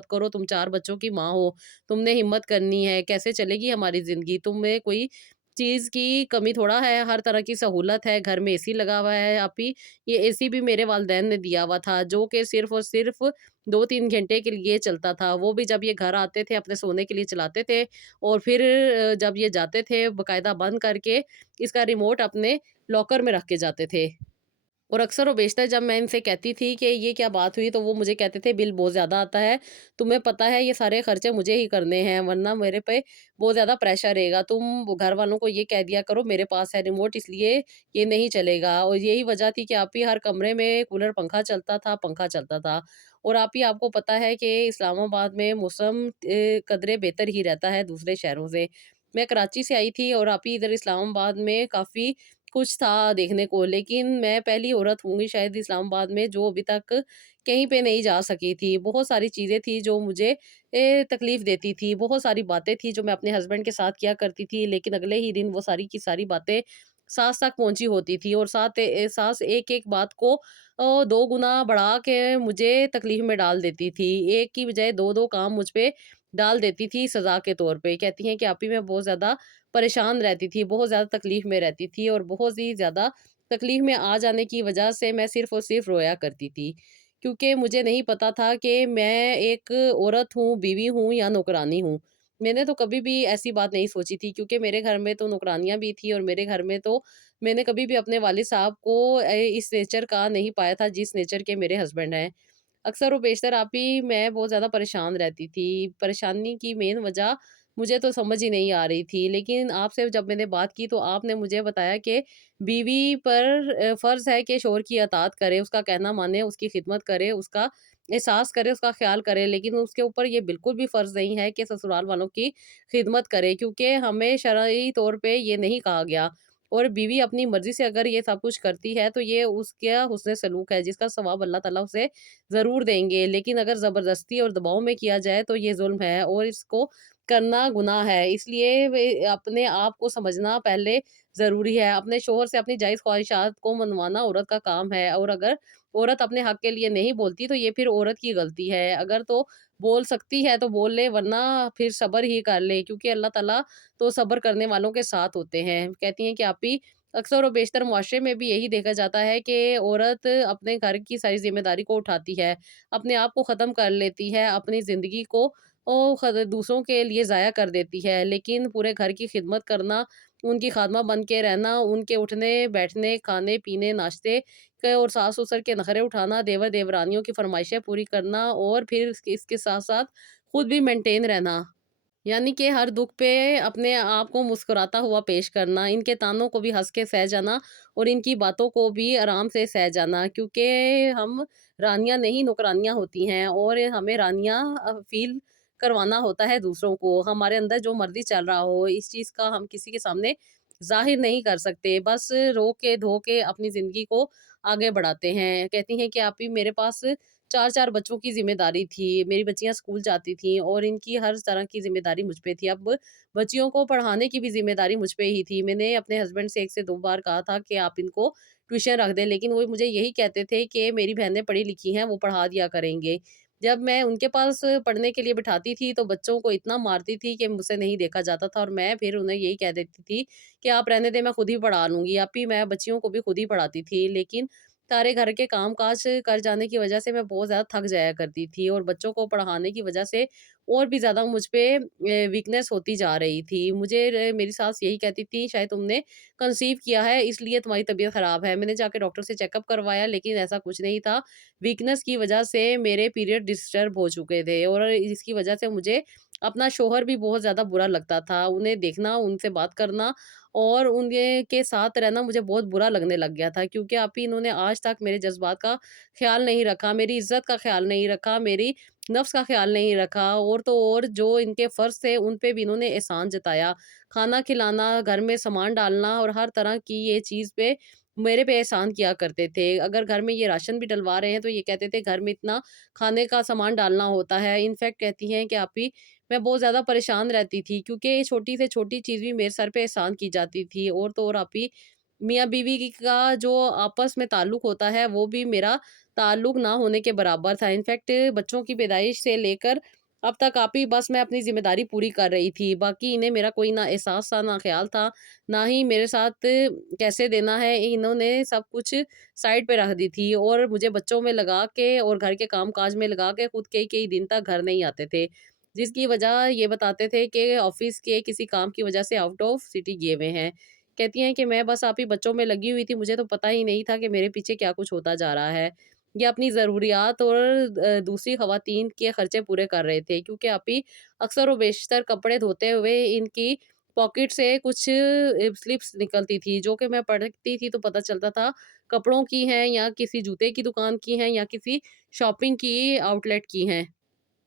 करो, तुम 4 बच्चों की माँ हो, तुमने हिम्मत करनी है, कैसे चलेगी हमारी ज़िंदगी? तुम में कोई चीज़ की कमी थोड़ा है, हर तरह की सहूलत है, घर में एसी लगा हुआ है। आप ही ये एसी भी मेरे वालिदैन ने दिया हुआ था, जो कि सिर्फ़ और सिर्फ़ 2-3 घंटे के लिए चलता था। वो भी जब ये घर आते थे, अपने सोने के लिए चलाते थे और फिर जब ये जाते थे, बाकायदा बंद करके इसका रिमोट अपने लॉकर में रख के जाते थे। और अक्सर व बेशतर जब मैं इनसे कहती थी कि ये क्या बात हुई, तो वो मुझे कहते थे, बिल बहुत ज़्यादा आता है, तुम्हें पता है ये सारे खर्चे मुझे ही करने हैं, वरना मेरे पे बहुत ज़्यादा प्रेशर रहेगा। तुम घर वालों को ये कह दिया करो मेरे पास है रिमोट, इसलिए ये नहीं चलेगा। और यही वजह थी कि आप ही हर कमरे में कूलर पंखा चलता था, पंखा चलता था। और आप ही आपको पता है कि इस्लामाबाद में मौसम कदरे बेहतर ही रहता है दूसरे शहरों से। मैं कराची से आई थी और आप ही इधर इस्लामाबाद में काफ़ी कुछ था देखने को, लेकिन मैं पहली औरत होंगी शायद इस्लामाबाद में जो अभी तक कहीं पे नहीं जा सकी थी। बहुत सारी चीज़ें थी जो मुझे तकलीफ़ देती थी, बहुत सारी बातें थी जो मैं अपने हस्बैंड के साथ किया करती थी, लेकिन अगले ही दिन वो सारी की सारी बातें सास तक पहुँची होती थी और सास एक-एक बात को 2 गुना बढ़ा के मुझे तकलीफ़ में डाल देती थी। एक की बजाय 2-2 काम मुझ पे डाल देती थी सज़ा के तौर पे। कहती हैं कि आप ही मैं बहुत ज़्यादा परेशान रहती थी, बहुत ज़्यादा तकलीफ़ में रहती थी और बहुत ही ज़्यादा तकलीफ़ में आ जाने की वजह से मैं सिर्फ़ और सिर्फ़ रोया करती थी। क्योंकि मुझे नहीं पता था कि मैं एक औरत हूँ, बीवी हूँ या नौकरानी हूँ। मैंने तो कभी भी ऐसी बात नहीं सोची थी क्योंकि मेरे घर में तो नौकरानियाँ भी थी और मेरे घर में तो मैंने कभी भी अपने वालिद साहब को इस नेचर का नहीं पाया था जिस नेचर के मेरे हस्बैंड हैं। अक्सर और बेशतर आप ही मैं बहुत ज़्यादा परेशान रहती थी। परेशानी की मेन वजह मुझे तो समझ ही नहीं आ रही थी। लेकिन आपसे जब मैंने बात की तो आपने मुझे बताया कि बीवी पर फ़र्ज़ है कि शौहर की अताअत करे, उसका कहना माने, उसकी खिदमत करे, उसका एहसास करे, उसका ख़्याल करे। लेकिन उसके ऊपर ये बिल्कुल भी फ़र्ज़ नहीं है कि ससुराल वालों की खिदमत करे क्योंकि हमें शरई तौर पे ये नहीं कहा गया। और बीवी अपनी मर्ज़ी से अगर ये सब कुछ करती है तो ये उसका हुस्न सलूक है जिसका सवाब अल्लाह ताला उसे ज़रूर देंगे। लेकिन अगर ज़बरदस्ती और दबाव में किया जाए तो ये ज़ुल्म है और इसको करना गुनाह है। इसलिए वे अपने आप को समझना पहले ज़रूरी है। अपने शौहर से अपनी जायज़ ख़्वाहिशात को मनवाना औरत का काम है और अगर औरत अपने हक़ के लिए नहीं बोलती तो ये फिर औरत की गलती है। अगर तो बोल सकती है तो बोल ले वरना फिर सब्र ही कर ले क्योंकि अल्लाह ताला तो सब्र करने वालों के साथ होते हैं। कहती हैं कि आप ही अक्सर और बेशतर मुआशरे में भी यही देखा जाता है कि औरत अपने घर की सारी ज़िम्मेदारी को उठाती है, अपने आप को ख़त्म कर लेती है, अपनी ज़िंदगी को दूसरों के लिए ज़ाया कर देती है। लेकिन पूरे घर की खिदमत करना, उनकी खादमा बन के रहना, उनके उठने-बैठने, खाने-पीने, नाश्ते के और सास-ससुर के नखरे उठाना, देवर-देवरानियों की फ़रमाइशें पूरी करना और फिर इसके इसके साथ-साथ खुद भी मेंटेन रहना। यानी कि हर दुःख पे अपने आप को मुस्कुराता हुआ पेश करना, इनके तानों को भी हँस के सह जाना और इनकी बातों को भी आराम से सह जाना क्योंकि हम रानियाँ नहीं नौकरानियाँ होती हैं और हमें रानियाँ फ़ील करवाना होता है दूसरों को। हमारे अंदर जो मर्ज़ी चल रहा हो, इस चीज़ का हम किसी के सामने ज़ाहिर नहीं कर सकते, बस रो के धो के अपनी ज़िंदगी को आगे बढ़ाते हैं। कहती हैं कि आप ही मेरे पास 4-4 बच्चों की ज़िम्मेदारी थी। मेरी बच्चियाँ स्कूल जाती थीं और इनकी हर तरह की ज़िम्मेदारी मुझ पे थी। अब बच्चियों को पढ़ाने की भी ज़िम्मेदारी मुझ पे ही थी। मैंने अपने हस्बैंड से 1 से 2 बार कहा था कि आप इनको ट्यूशन रख दें, लेकिन वो मुझे यही कहते थे कि मेरी बहनें पढ़ी-लिखी हैं, वो पढ़ा दिया करेंगे। जब मैं उनके पास पढ़ने के लिए बिठाती थी, तो बच्चों को इतना मारती थी कि मुझसे नहीं देखा जाता था और मैं फिर उन्हें यही कह देती थी कि आप रहने दें, मैं खुद ही पढ़ा लूँगी। आप ही मैं बच्चियों को भी खुद ही पढ़ाती थी। लेकिन सारे घर के काम-काज कर जाने की वजह से मैं बहुत ज़्यादा थक जाया करती थी और बच्चों को पढ़ाने की वजह से और भी ज़्यादा मुझ पे वीकनेस होती जा रही थी। मुझे मेरी सास यही कहती थी, "शायद तुमने कंसीव किया है, इसलिए तुम्हारी तबीयत ख़राब है।" मैंने जाके डॉक्टर से चेकअप करवाया, लेकिन ऐसा कुछ नहीं था। वीकनेस की वजह से मेरे पीरियड डिस्टर्ब हो चुके थे और इसकी वजह से मुझे अपना शौहर भी बहुत ज़्यादा बुरा लगता था। उन्हें देखना, उनसे बात करना और उनके के साथ रहना मुझे बहुत बुरा लगने लग गया था क्योंकि आप ही इन्होंने आज तक मेरे जज़्बात का ख़्याल नहीं रखा, मेरी इज़्ज़त का ख़्याल नहीं रखा, मेरी नफ़्स का ख़्याल नहीं रखा और तो और जो इनके फ़र्ज़ थे उन पे भी इन्होंने एहसान जताया। खाना खिलाना, घर में सामान डालना और हर तरह की ये चीज़ पे मेरे पे एहसान किया करते थे। अगर घर में ये राशन भी डलवा रहे हैं तो ये कहते थे घर में इतना खाने का सामान डालना होता है। इनफैक्ट कहती हैं कि आप ही मैं बहुत ज़्यादा परेशान रहती थी क्योंकि छोटी से छोटी चीज़ भी मेरे सर पे एहसान की जाती थी और तो और आप ही मियाँ-बीवी का जो आपस में ताल्लुक होता है वो भी मेरा ताल्लुक ना होने के बराबर था। इनफैक्ट बच्चों की पैदाइश से लेकर अब तक आप ही बस मैं अपनी ज़िम्मेदारी पूरी कर रही थी। बाकी इन्हें मेरा कोई ना एहसास था, ना ख़्याल था, ना ही मेरे साथ कैसे देना है, इन्होंने सब कुछ साइड पे रख दी थी और मुझे बच्चों में लगा के और घर के काम-काज में लगा के खुद कई-कई दिन तक घर नहीं आते थे। जिसकी वजह ये बताते थे कि ऑफ़िस के किसी काम की वजह से आउट ऑफ सिटी गए हुए हैं। कहती हैं कि मैं बस आप ही बच्चों में लगी हुई थी, मुझे तो पता ही नहीं था कि मेरे पीछे क्या कुछ होता जा रहा है। ये अपनी ज़रूरियात और दूसरी ख़वातीन के खर्चे पूरे कर रहे थे क्योंकि आप ही अक्सर व बेशतर कपड़े धोते हुए इनकी पॉकेट से कुछ स्लिप्स निकलती थी, जो कि मैं पढ़ती थी तो पता चलता था कपड़ों की हैं या किसी जूते की दुकान की हैं या किसी शॉपिंग की आउटलेट की हैं।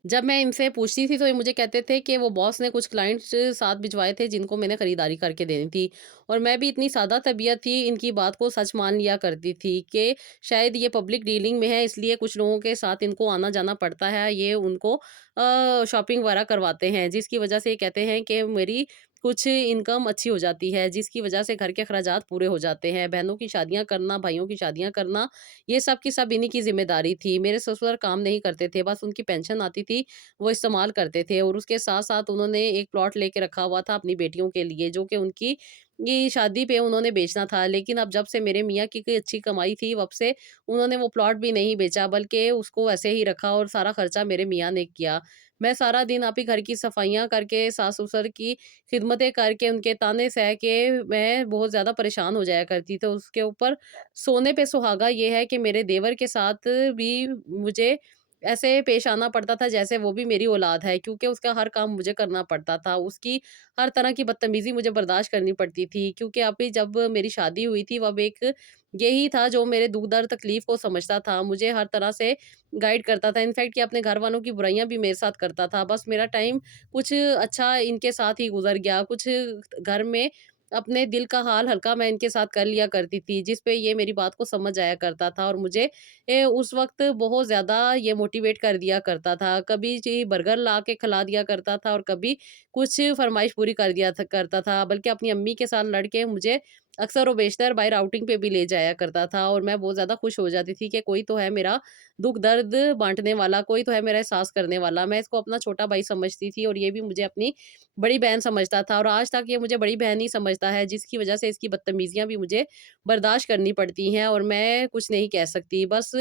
जब मैं इनसे पूछती थी तो ये मुझे कहते थे कि वो बॉस ने कुछ क्लाइंट्स साथ भिजवाए थे जिनको मैंने खरीदारी करके देनी थी। और मैं भी इतनी सादा तबीयत थी, इनकी बात को सच मान लिया करती थी कि शायद ये पब्लिक डीलिंग में है, इसलिए कुछ लोगों के साथ इनको आना-जाना पड़ता है, ये उनको शॉपिंग वगैरह करवाते हैं, जिसकी वजह से ये कहते हैं कि मेरी कुछ इनकम अच्छी हो जाती है, जिसकी वजह से घर के अखराजात पूरे हो जाते हैं। बहनों की शादियाँ करना, भाइयों की शादियाँ करना, ये सब की सब इन्हीं की ज़िम्मेदारी थी। मेरे ससुर काम नहीं करते थे, बस उनकी पेंशन आती थी, वो इस्तेमाल करते थे। और उसके साथ-साथ उन्होंने एक प्लॉट लेके रखा हुआ था अपनी बेटियों के लिए, जो कि उनकी ये शादी पे उन्होंने बेचना था। लेकिन अब जब से मेरे मियाँ की कोई अच्छी कमाई थी, तब से उन्होंने वो प्लॉट भी नहीं बेचा, बल्कि उसको ऐसे ही रखा और सारा खर्चा मेरे मियाँ ने किया। मैं सारा दिन आप ही घर की सफाइयाँ करके, सास-ससुर की खिदमतें करके, उनके ताने सह के मैं बहुत ज़्यादा परेशान हो जाया करती। तो उसके ऊपर सोने पे सुहागा ये है कि मेरे देवर के साथ भी मुझे ऐसे पेश आना पड़ता था जैसे वो भी मेरी औलाद है, क्योंकि उसका हर काम मुझे करना पड़ता था। उसकी हर तरह की बदतमीज़ी मुझे बर्दाश्त करनी पड़ती थी, क्योंकि अभी जब मेरी शादी हुई थी, तब एक यही था जो मेरे दुःख दर्द तकलीफ़ को समझता था, मुझे हर तरह से गाइड करता था। इनफैक्ट ये अपने घर वालों की बुराइयाँ भी मेरे साथ करता था। बस मेरा टाइम कुछ अच्छा इनके साथ ही गुज़र गया। कुछ घर में अपने दिल का हाल हल्का मैं इनके साथ कर लिया करती थी, जिस पे ये मेरी बात को समझ जाया करता था और मुझे उस वक़्त बहुत ज़्यादा ये मोटिवेट कर दिया करता था। कभी जी बर्गर ला के खिला दिया करता था और कभी कुछ फ़रमाइश पूरी कर दिया था करता था। बल्कि अपनी अम्मी के साथ लड़ के मुझे अक्सर और बेशतर बाहर आउटिंग पे भी ले जाया करता था और मैं बहुत ज़्यादा खुश हो जाती थी कि कोई तो है मेरा दुःख दर्द बाँटने वाला, कोई तो है मेरा एहसास करने वाला। मैं इसको अपना छोटा भाई समझती थी और ये भी मुझे अपनी बड़ी बहन समझता था और आज तक ये मुझे बड़ी बहन ही समझता है, जिसकी वज़ह से इसकी बदतमीज़ियाँ भी मुझे बर्दाश्त करनी पड़ती हैं और मैं कुछ नहीं कह सकती। बस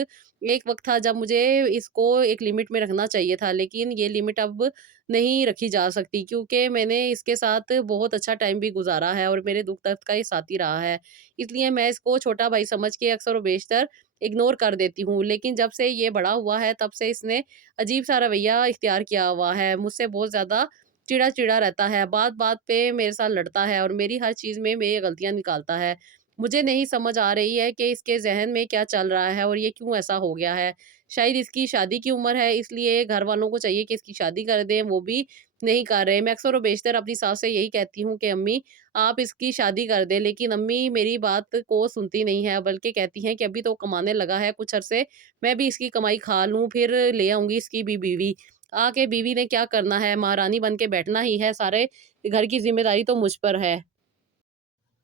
एक वक़्त था जब मुझे इसको एक लिमिट में रखना चाहिए था, लेकिन ये लिमिट अब नहीं रखी जा सकती, क्योंकि मैंने इसके साथ बहुत अच्छा टाइम भी गुज़ारा है और मेरे दुःख दर्द का ये साथी रहा है। इसलिए मैं इसको छोटा भाई समझ के अक्सर व बेशतर इग्नोर कर देती हूँ। लेकिन जब से ये बड़ा हुआ है, तब से इसने अजीब-सा रवैया इख्तियार किया हुआ है। मुझसे बहुत ज़्यादा चिढ़ा-चिढ़ा रहता है, बात-बात पे मेरे साथ लड़ता है और मेरी हर चीज़ में मेरी गलतियाँ निकालता है। मुझे नहीं समझ आ रही है कि इसके ज़हन में क्या चल रहा है और ये क्यों ऐसा हो गया है। शायद इसकी शादी की उम्र है, इसलिए घर वालों को चाहिए कि इसकी शादी कर दें, वो भी नहीं कर रहे। मैं अक्सर व बेशतर अपनी सास से यही कहती हूँ कि अम्मी आप इसकी शादी कर दें, लेकिन अम्मी मेरी बात को सुनती नहीं है, बल्कि कहती हैं कि अभी तो कमाने लगा है, कुछ अरसे मैं भी इसकी कमाई खा लूँ, फिर ले आऊँगी इसकी भी बीवी। आके बीवी ने क्या करना है, महारानी बन के बैठना ही है, सारे घर की ज़िम्मेदारी तो मुझ पर है।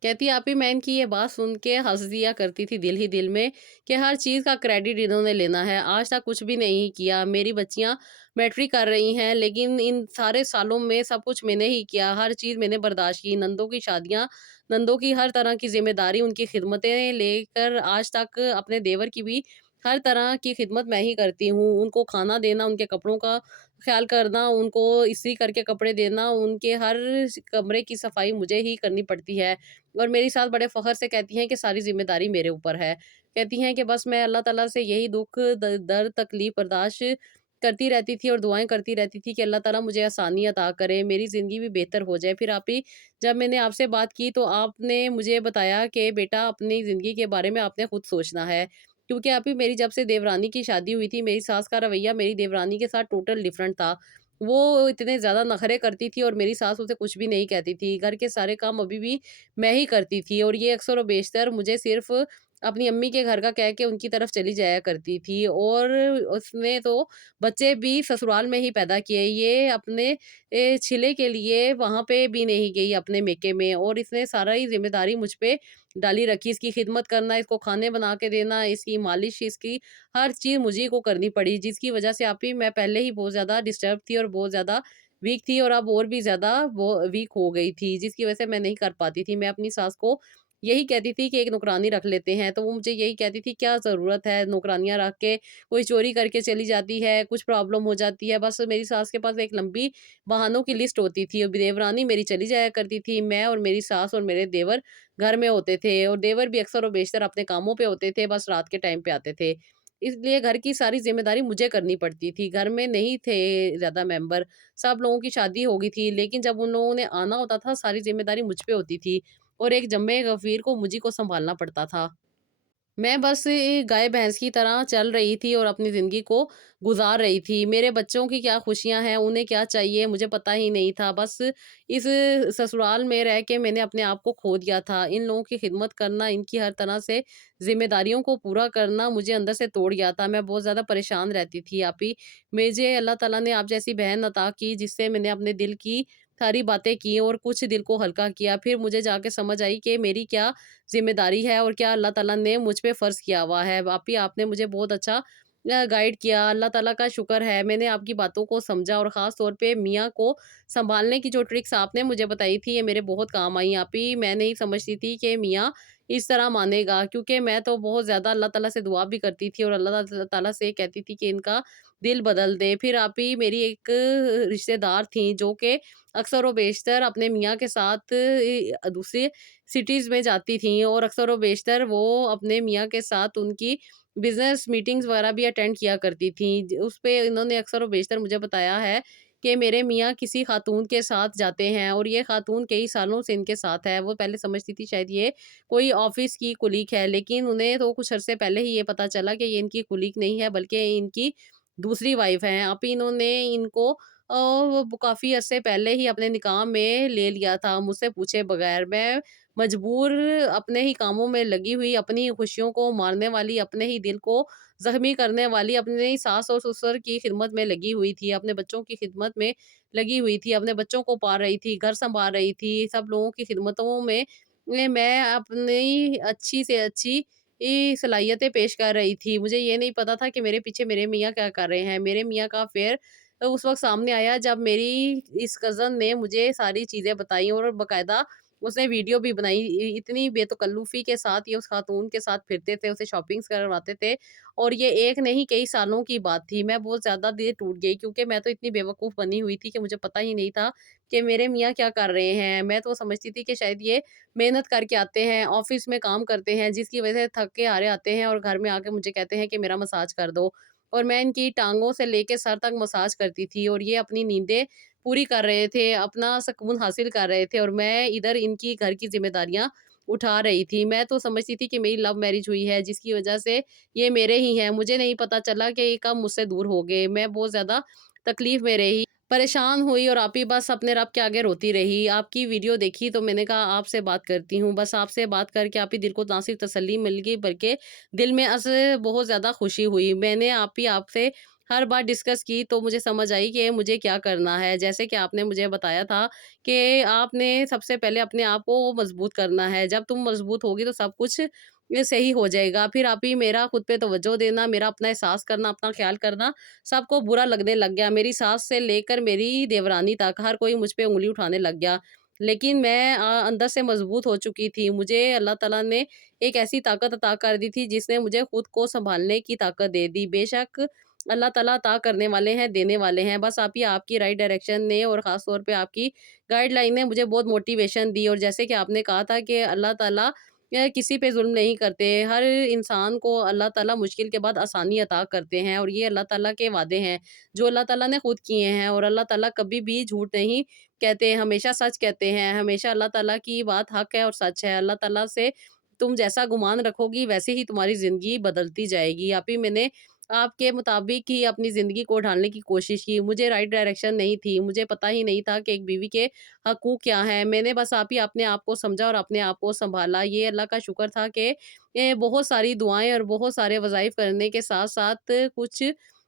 कहती आप ही मैं इनकी ये बात सुन के हँस दिया करती थी दिल ही दिल में कि हर चीज़ का क्रेडिट इन्होंने लेना है। आज तक कुछ भी नहीं किया। मेरी बच्चियाँ मैट्रिक कर रही हैं, लेकिन इन सारे सालों में सब कुछ मैंने ही किया। हर चीज़ मैंने बर्दाश्त की। नंदों की शादियाँ, नंदों की हर तरह की ज़िम्मेदारी, उनकी खिदमतें लेकर आज तक अपने देवर की भी हर तरह की खिदमत मैं ही करती हूँ। उनको खाना देना, उनके कपड़ों का ख़्याल करना, उनको इस्त्री करके कपड़े देना, उनके हर कमरे की सफाई मुझे ही करनी पड़ती है। और मेरी सास बड़े फ़ख्र से कहती हैं कि सारी ज़िम्मेदारी मेरे ऊपर है। कहती हैं कि बस मैं अल्लाह ताला से यही दुःख दर्द तकलीफ़ बर्दाश्त करती रहती थी और दुआएँ करती रहती थी कि अल्लाह ताला मुझे आसानी अता करे, मेरी ज़िंदगी भी बेहतर हो जाए। फिर आप ही जब मैंने आपसे बात की तो आपने मुझे बताया कि बेटा अपनी ज़िंदगी के बारे में आपने खुद सोचना है। क्योंकि आप ही मेरी जब से देवरानी की शादी हुई थी, मेरी सास का रवैया मेरी देवरानी के साथ टोटल डिफरेंट था। वो इतने ज़्यादा नखरे करती थी और मेरी सास उसे कुछ भी नहीं कहती थी। घर के सारे काम अभी भी मैं ही करती थी और ये अक्सर व बेशतर मुझे सिर्फ़ अपनी अम्मी के घर का कह के उनकी तरफ चली जाया करती थी और उसने तो बच्चे भी ससुराल में ही पैदा किए। ये अपने छिले के लिए वहाँ पे भी नहीं गई अपने मेके में और इसने सारा ही ज़िम्मेदारी मुझ पे डाली रखी। इसकी खिदमत करना, इसको खाने बना के देना, इसकी मालिश, इसकी हर चीज़ मुझी को करनी पड़ी, जिसकी वजह से आप ही मैं पहले ही बहुत ज़्यादा डिस्टर्ब थी और बहुत ज़्यादा वीक थी और अब और भी ज़्यादा वो वीक हो गई थी, जिसकी वजह से मैं नहीं कर पाती थी। मैं अपनी सास को यही कहती थी कि एक नौकरानी रख लेते हैं, तो वो मुझे यही कहती थी क्या ज़रूरत है नौकरानियाँ रख के, कोई चोरी करके चली जाती है, कुछ प्रॉब्लम हो जाती है। बस मेरी सास के पास एक लंबी बहानों की लिस्ट होती थी और देवरानी मेरी चली जाया करती थी। मैं और मेरी सास और मेरे देवर घर में होते थे और देवर भी अक्सर और बेशतर अपने कामों पे होते थे, बस रात के टाइम पे आते थे। इसलिए घर की सारी ज़िम्मेदारी मुझे करनी पड़ती थी। घर में नहीं थे ज़्यादा मेंबर, सब लोगों की शादी हो गई थी, लेकिन जब उन लोगों ने आना होता था, सारी ज़िम्मेदारी मुझ पे होती थी और एक जम्मे गफ़ीर को मुझी को सँभालना पड़ता था। मैं बस गाय-भैंस की तरह चल रही थी और अपनी ज़िंदगी को गुज़ार रही थी। मेरे बच्चों की क्या खुशियाँ हैं, उन्हें क्या चाहिए, मुझे पता ही नहीं था। बस इस ससुराल में रह के मैंने अपने आप को खो दिया था। इन लोगों की खिदमत करना, इनकी हर तरह से ज़िम्मेदारियों को पूरा करना मुझे अंदर से तोड़ गया था। मैं बहुत ज़्यादा परेशान रहती थी। आप ही मुझे अल्लाह ताला ने आप जैसी बहन अता की, जिससे मैंने अपने दिल की सारी बातें की और कुछ दिल को हल्का किया। फिर मुझे जाके समझ आई कि मेरी क्या ज़िम्मेदारी है और क्या अल्लाह ताला ने मुझ पे फ़र्ज़ किया हुआ है। आप ही आपने मुझे बहुत अच्छा गाइड किया, अल्लाह ताला का शुक्र है। मैंने आपकी बातों को समझा और ख़ास तौर पे मियाँ को सँभालने की जो ट्रिक्स आपने मुझे बताई थी, ये मेरे बहुत काम आई। आप ही मैं नहीं समझती थी कि मियाँ इस तरह मानेगा, क्योंकि मैं तो बहुत ज़्यादा अल्लाह ताला से दुआ भी करती थी और अल्लाह ताला से कहती थी कि इनका दिल बदल दे। फिर आप ही मेरी एक रिश्तेदार थी, जो कि अक्सर व बेशतर अपने मियाँ के साथ दूसरे सिटीज़ में जाती थीं और अक्सर व बेशतर वो अपने मियाँ के साथ उनकी बिज़नेस मीटिंग्स वगैरह भी अटेंड किया करती थीं। उस पे इन्होंने अक्सर व बेशतर मुझे बताया है कि मेरे मियाँ किसी खातून के साथ जाते हैं और ये खातून कई सालों से इनके साथ है। वो पहले समझती थी शायद ये कोई ऑफ़िस की कुलीग है, लेकिन उन्हें तो कुछ अरसे पहले ही ये पता चला कि ये इनकी कुलीग नहीं है, बल्कि इनकी दूसरी वाइफ़ हैं। अब इन्होंने इनको वो काफ़ी अरसे पहले ही अपने निकाह में ले लिया था, मुझसे पूछे बगैर। मैं मजबूर अपने ही कामों में लगी हुई, अपनी ही खुशियों को मारने वाली, अपने ही दिल को ज़ख्मी करने वाली, अपने ही सास और ससुर की खिदमत में लगी हुई थी, अपने बच्चों की खिदमत में लगी हुई थी, अपने बच्चों को पाल रही थी, घर सँभाल रही थी, सब लोगों की खिदमतों में मैं अपनी अच्छी से अच्छी सलाहियतें पेश कर रही थी। मुझे ये नहीं पता था कि मेरे पीछे मेरे मियाँ क्या कर रहे हैं। मेरे मियाँ का अफ़ेयर उस वक़्त सामने आया जब मेरी इस कज़न ने मुझे सारी चीज़ें बताई और बाकायदा उसने वीडियो भी बनाई। इतनी बेतकल्लुफ़ी के साथ ये उस खातून के साथ फिरते थे, उसे शॉपिंग्स करवाते थे और ये एक नहीं कई सालों की बात थी। मैं बहुत ज़्यादा दिल टूट गई, क्योंकि मैं तो इतनी बेवकूफ़ बनी हुई थी कि मुझे पता ही नहीं था कि मेरे मियाँ क्या कर रहे हैं। मैं तो समझती थी कि शायद ये मेहनत करके आते हैं, ऑफ़िस में काम करते हैं, जिसकी वज़ह से थक के हारे आते हैं और घर में आके मुझे कहते हैं कि मेरा मसाज कर दो। और मैं इनकी टाँगों से लेके सर तक मसाज करती थी और ये अपनी नींदें पूरी कर रहे थे, अपना सुकून हासिल कर रहे थे और मैं इधर इनकी घर की ज़िम्मेदारियाँ उठा रही थी। मैं तो समझती थी कि मेरी लव मैरिज हुई है, जिसकी वज़ह से ये मेरे ही हैं। मुझे नहीं पता चला कि ये कब मुझसे दूर हो गए। मैं बहुत ज़्यादा तकलीफ़ में रही, परेशान हुई और आप ही बस अपने रब के आगे रोती रही। आपकी वीडियो देखी तो मैंने कहा आपसे बात करती हूँ। बस आपसे बात करके आप ही दिल को ना सिर्फ़ तसल्ली मिल गई, बल्कि दिल में बहुत ज़्यादा खुशी हुई। मैंने आपसे हर बात डिस्कस की तो मुझे समझ आई कि मुझे क्या करना है। जैसे कि आपने मुझे बताया था कि आपने सबसे पहले अपने आप को मज़बूत करना है। जब तुम मज़बूत होगी तो सब कुछ ये सही हो जाएगा। फिर आप ही मेरा खुद पे तवज्जो देना, मेरा अपना एहसास करना, अपना ख़्याल करना सबको बुरा लगने लग गया। मेरी सास से लेकर मेरी देवरानी तक हर कोई मुझ पे उँगली उठाने लग गया। लेकिन मैं अंदर से मज़बूत हो चुकी थी। मुझे अल्लाह ताला ने एक ऐसी ताकत अता कर दी थी, जिसने मुझे खुद को सँभालने की ताकत दे दी। बेशक अल्लाह ताला अता करने वाले हैं, देने वाले हैं। बस आप ही आपकी राइट डायरेक्शन ने और ख़ास तौर पे आपकी गाइडलाइन ने मुझे बहुत मोटिवेशन दी और जैसे कि आपने कहा था कि अल्लाह ताला किसी पे ज़ुल्म नहीं करते। हर इंसान को अल्लाह ताला मुश्किल के बाद आसानी अता करते हैं और ये अल्लाह ताला के वादे हैं, जो अल्लाह ताला ने खुद किए हैं और अल्लाह ताला कभी भी झूठ नहीं कहते, हमेशा सच कहते हैं। हमेशा अल्लाह ताला की बात हक है और सच है। अल्लाह ताला से तुम जैसा गुमान रखोगी, वैसे ही तुम्हारी ज़िंदगी बदलती जाएगी। आप ही मैंने आपके मुताबिक ही अपनी ज़िंदगी को ढालने की कोशिश की। मुझे राइट डायरेक्शन नहीं थी, मुझे पता ही नहीं था कि एक बीवी के हकूक़ क्या हैं। मैंने बस आप ही अपने आप को समझा और अपने आप को सँभाला। ये अल्लाह का शुक्र था कि बहुत सारी दुआएँ और बहुत सारे वज़ाइफ करने के साथ-साथ कुछ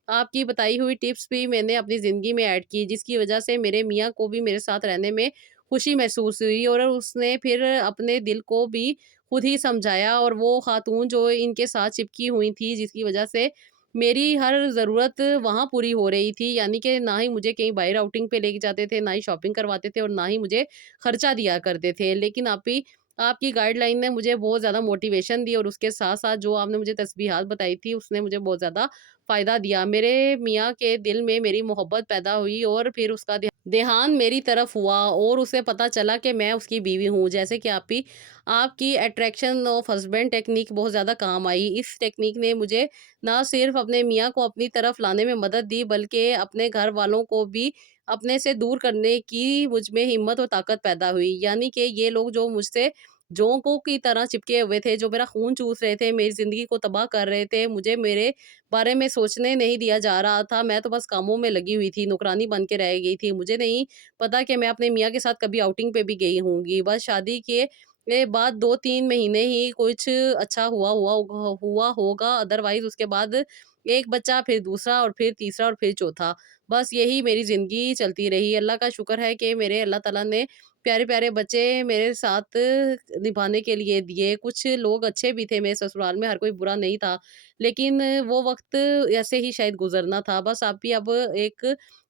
आपकी बताई हुई टिप्स भी मैंने अपनी ज़िंदगी में ऐड की, जिसकी वज़ह से मेरे मियाँ को भी मेरे साथ रहने में खुशी महसूस हुई और उसने फिर अपने दिल को भी खुद ही समझाया और वो खातून जो इनके साथ चिपकी हुई थी, जिसकी वज़ह से मेरी हर ज़रूरत वहाँ पूरी हो रही थी। यानी कि ना ही मुझे कहीं बाहर आउटिंग पे लेके जाते थे, ना ही शॉपिंग करवाते थे और ना ही मुझे खर्चा दिया करते थे। लेकिन आप ही आपकी गाइडलाइन ने मुझे बहुत ज़्यादा मोटिवेशन दी और उसके साथ-साथ जो आपने मुझे तस्बीहात बताई थी, उसने मुझे बहुत ज़्यादा फ़ायदा दिया। मेरे मियाँ के दिल में मेरी मोहब्बत पैदा हुई और फिर उसका ध्यान मेरी तरफ हुआ और उसे पता चला कि मैं उसकी बीवी हूँ। जैसे कि आपकी अट्रैक्शन ऑफ हस्बैंड टेक्निक बहुत ज़्यादा काम आई। इस टेक्निक ने मुझे ना सिर्फ़ अपने मियाँ को अपनी तरफ लाने में मदद दी, बल्कि अपने घर वालों को भी अपने से दूर करने की मुझ में हिम्मत और ताकत पैदा हुई। यानी कि ये लोग जो मुझसे जोंकों की तरह चिपके हुए थे, जो मेरा खून चूस रहे थे, मेरी ज़िंदगी को तबाह कर रहे थे, मुझे मेरे बारे में सोचने नहीं दिया जा रहा था। मैं तो बस कामों में लगी हुई थी, नौकरानी बन के रह गई थी। मुझे नहीं पता कि मैं अपने मियाँ के साथ कभी आउटिंग पे भी गई होंगी। बस शादी के बाद 2-3 महीने ही कुछ अच्छा हुआ होगा, अदरवाइज़ उसके बाद एक बच्चा, फिर दूसरा और फिर तीसरा और फिर चौथा। बस यही मेरी ज़िंदगी चलती रही। अल्लाह का शुक्र है कि मेरे अल्लाह ताला ने प्यारे-प्यारे बच्चे मेरे साथ निभाने के लिए दिए। कुछ लोग अच्छे भी थे मेरे ससुराल में, हर कोई बुरा नहीं था। लेकिन वो वक़्त ऐसे ही शायद गुज़रना था। बस अभी अब एक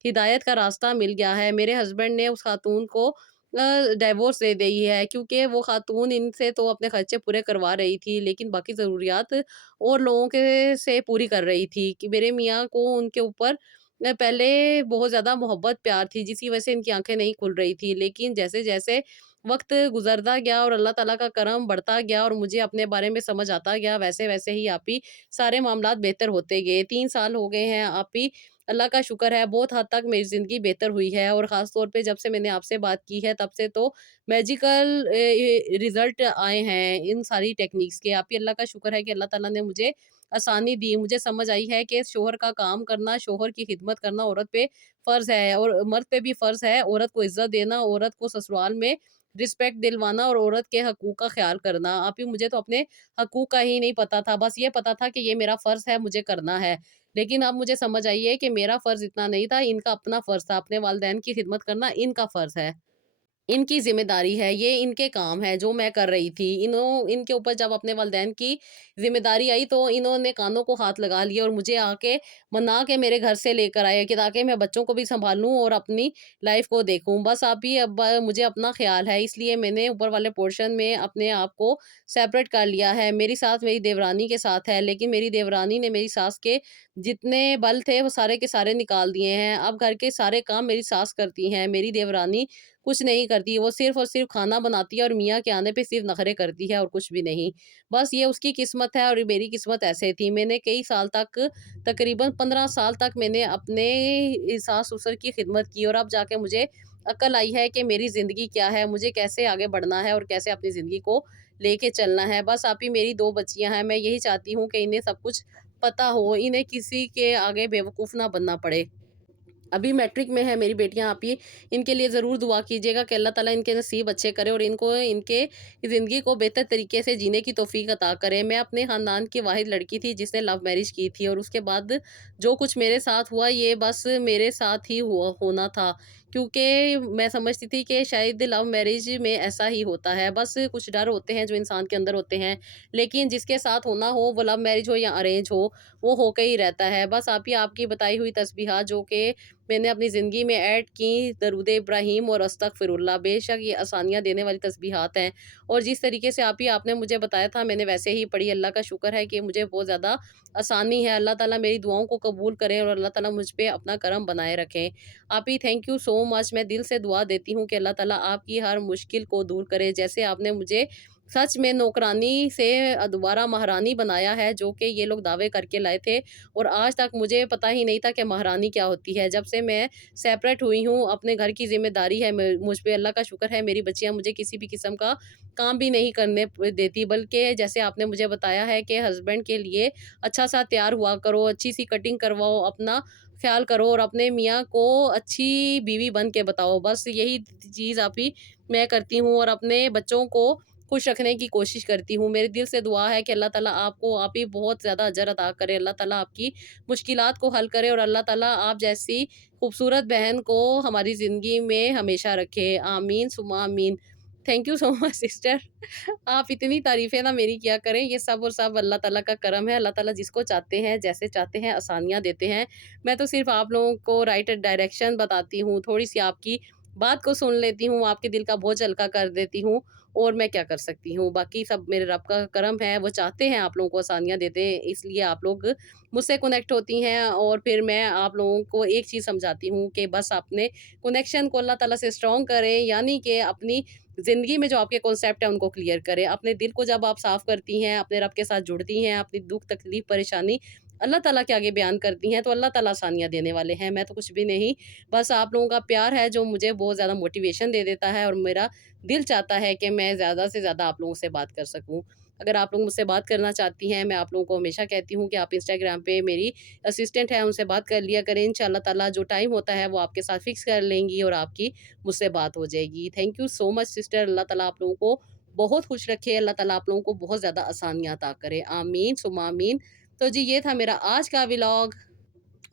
हिदायत का रास्ता मिल गया है। मेरे हस्बैंड ने उस खातून को डिवोर्स दे दी है, क्योंकि वो खातून इनसे तो अपने खर्चे पूरे करवा रही थी, लेकिन बाकी ज़रूरियात और लोगों के से पूरी कर रही थी कि मेरे मियाँ को उनके ऊपर पहले बहुत ज़्यादा मोहब्बत प्यार थी, जिसकी वजह से इनकी आँखें नहीं खुल रही थी। लेकिन जैसे-जैसे वक़्त गुज़रता गया और अल्लाह ताला का करम बढ़ता गया और मुझे अपने बारे में समझ आता गया, वैसे-वैसे ही सारे मामलात बेहतर होते गए। 3 साल हो गए हैं अल्लाह का शुक्र है, बहुत हद तक मेरी ज़िंदगी बेहतर हुई है और ख़ास तौर पे जब से मैंने आपसे बात की है, तब से तो मैजिकल रिज़ल्ट आए हैं इन सारी टेक्निक्स के। अल्लाह का शुक्र है कि अल्लाह ताला ने मुझे आसानी दी। मुझे समझ आई है कि शौहर का काम करना, शौहर की खिदमत करना औरत पे फ़र्ज़ है और मर्द पे भी फ़र्ज़ है। औरत को इज़्ज़त देना, औरत को ससुराल में रिस्पेक्ट दिलवाना और औरत के हकूक़ का ख़्याल करना। मुझे तो अपने हकूक़ का ही नहीं पता था, बस ये पता था कि ये मेरा फ़र्ज़ है, मुझे करना है। लेकिन अब मुझे समझ आई है कि मेरा फ़र्ज़ इतना नहीं था, इनका अपना फ़र्ज़ था, अपने वालिदैन की खिदमत करना इनका फ़र्ज़ है। इनकी ज़िम्मेदारी है, ये इनके काम है जो मैं कर रही थी। इनके ऊपर जब अपने वालिदैन की ज़िम्मेदारी आई तो इन्होंने कानों को हाथ लगा लिया और मुझे आके मना के मेरे घर से लेकर आए कि ताकि मैं बच्चों को भी सँभालूँ और अपनी लाइफ़ को देखूँ। बस अब मुझे अपना ख़्याल है, इसलिए मैंने ऊपर वाले पोर्शन में अपने आप को सेपरेट कर लिया है। मेरी सास मेरी देवरानी के साथ है, लेकिन मेरी देवरानी ने मेरी सास के जितने बल थे वो सारे के सारे निकाल दिए हैं। अब घर के सारे काम मेरी सास करती हैं। मेरी देवरानी कुछ नहीं करती, वो सिर्फ़ और सिर्फ़ खाना बनाती है और मियाँ के आने पे सिर्फ़ नखरे करती है और कुछ भी नहीं। बस ये उसकी किस्मत है और मेरी किस्मत ऐसे थी। मैंने कई साल तक तकरीबन 15 साल तक मैंने अपने सास-ससुर की खिदमत की और अब जाके मुझे अक्ल आई है कि मेरी ज़िंदगी क्या है, मुझे कैसे आगे बढ़ना है और कैसे अपनी ज़िंदगी को लेके चलना है। बस मेरी 2 बच्चियाँ हैं, मैं यही चाहती हूँ कि इन्हें सब कुछ पता हो, इन्हें किसी के आगे बेवकूफ़ ना बनना पड़े। अभी मैट्रिक में है मेरी बेटियाँ, इनके लिए ज़रूर दुआ कीजिएगा कि अल्लाह ताला इनके नसीब अच्छे करे और इनको इनके ज़िंदगी को बेहतर तरीके से जीने की तौफ़ीक अता करे। मैं अपने ख़ानदान की वाहिद लड़की थी जिसने लव मैरिज की थी और उसके बाद जो कुछ मेरे साथ हुआ ये बस मेरे साथ ही होना था। क्योंकि मैं समझती थी कि शायद लव मैरिज में ऐसा ही होता है। बस कुछ डर होते हैं जो इंसान के अंदर होते हैं, लेकिन जिसके साथ होना हो वो लव मैरिज हो या अरेंज हो, वो होके ही रहता है। बस आपकी बताई हुई तस्बीहात जो कि मैंने अपनी ज़िंदगी में ऐड की, दरूद इब्राहीम और अस्तगफिरुल्लाह, बेशक ये आसानियाँ देने वाली तस्बीहात हैं और जिस तरीके से आपने मुझे बताया था मैंने वैसे ही पढ़ी। अल्लाह का शुक्र है कि मुझे बहुत ज़्यादा आसानी है। अल्लाह ताला मेरी दुआओं को कबूल करें और अल्लाह ताला मुझ पे अपना करम बनाए रखें। Thank you so much. मैं दिल से दुआ देती हूँ कि अल्लाह ताला आपकी हर मुश्किल को दूर करे। जैसे आपने मुझे सच में नौकरानी से दोबारा महारानी बनाया है, जो कि ये लोग दावे करके लाए थे और आज तक मुझे पता ही नहीं था कि महारानी क्या होती है। जब से मैं सेपरेट हुई हूँ, अपने घर की ज़िम्मेदारी है मुझ पे, अल्लाह का शुक्र है मेरी बच्चियाँ मुझे किसी भी किस्म का काम भी नहीं करने देती, बल्कि जैसे आपने मुझे बताया है कि हस्बैंड के लिए अच्छा-सा तैयार हुआ करो, अच्छी-सी कटिंग करवाओ, अपना ख़्याल करो और अपने मियाँ को अच्छी बीवी बन के बताओ। बस यही चीज़ मैं करती हूँ और अपने बच्चों को खुश रखने की कोशिश करती हूँ। मेरे दिल से दुआ है कि अल्लाह ताला आपको बहुत ज़्यादा अजर अता करे। अल्लाह ताला आपकी मुश्किलात को हल करे और अल्लाह ताला आप जैसी खूबसूरत बहन को हमारी ज़िंदगी में हमेशा रखे। आमीन सुम्मा आमीन। Thank you so much sister. आप इतनी तारीफ़ें ना मेरी किया करें। ये सब और सब अल्लाह ताला का करम है। अल्लाह ताला जिसको चाहते हैं, जैसे चाहते हैं आसानियाँ देते हैं। मैं तो सिर्फ़ आप लोगों को राइट डायरेक्शन बताती हूँ, थोड़ी-सी आपकी बात को सुन लेती हूँ, आपके दिल का बोझ हल्का कर देती हूँ और मैं क्या कर सकती हूँ। बाकी सब मेरे रब का करम है, वो चाहते हैं आप लोगों को आसानियाँ दे दें, इसलिए आप लोग मुझसे कनेक्ट होती हैं और फिर मैं आप लोगों को एक चीज़ समझाती हूँ कि बस अपने कनेक्शन को अल्लाह ताला से स्ट्रॉन्ग करें, यानी कि अपनी ज़िंदगी में जो आपके कॉन्सेप्ट हैं उनको क्लियर करें। अपने दिल को जब आप साफ़ करती हैं, अपने रब के साथ जुड़ती हैं, अपनी दुःख, तकलीफ़, परेशानी अल्लाह ताला के आगे बयान करती हैं, तो अल्लाह ताला आसानियाँ देने वाले हैं। मैं तो कुछ भी नहीं, बस आप लोगों का प्यार है जो मुझे बहुत ज़्यादा मोटिवेशन दे देता है और मेरा दिल चाहता है कि मैं ज़्यादा से ज़्यादा आप लोगों से बात कर सकूँ। अगर आप लोग मुझसे बात करना चाहती हैं, मैं आप लोगों को हमेशा कहती हूँ कि आप इंस्टाग्राम पे मेरी असिस्टेंट है, उनसे बात कर लिया करें। इंशाअल्लाह ताला जो टाइम होता है, वो आपके साथ फ़िक्स कर लेंगी और आपकी मुझसे बात हो जाएगी। Thank you so much sister. अल्लाह ताला आप लोगों को बहुत खुश रखे। अल्लाह ताला आप लोगों को बहुत ज़्यादा आसानियाँ अता करे। आमीन सुम्मा आमीन। तो जी ये था मेरा आज का व्लॉग।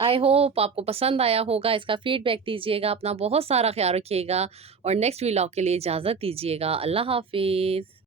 आई होप आपको पसंद आया होगा। इसका फीडबैक दीजिएगा। अपना बहुत सारा ख्याल रखिएगा और नेक्स्ट व्लॉग के लिए इजाज़त दीजिएगा। अल्लाह हाफ़िज़।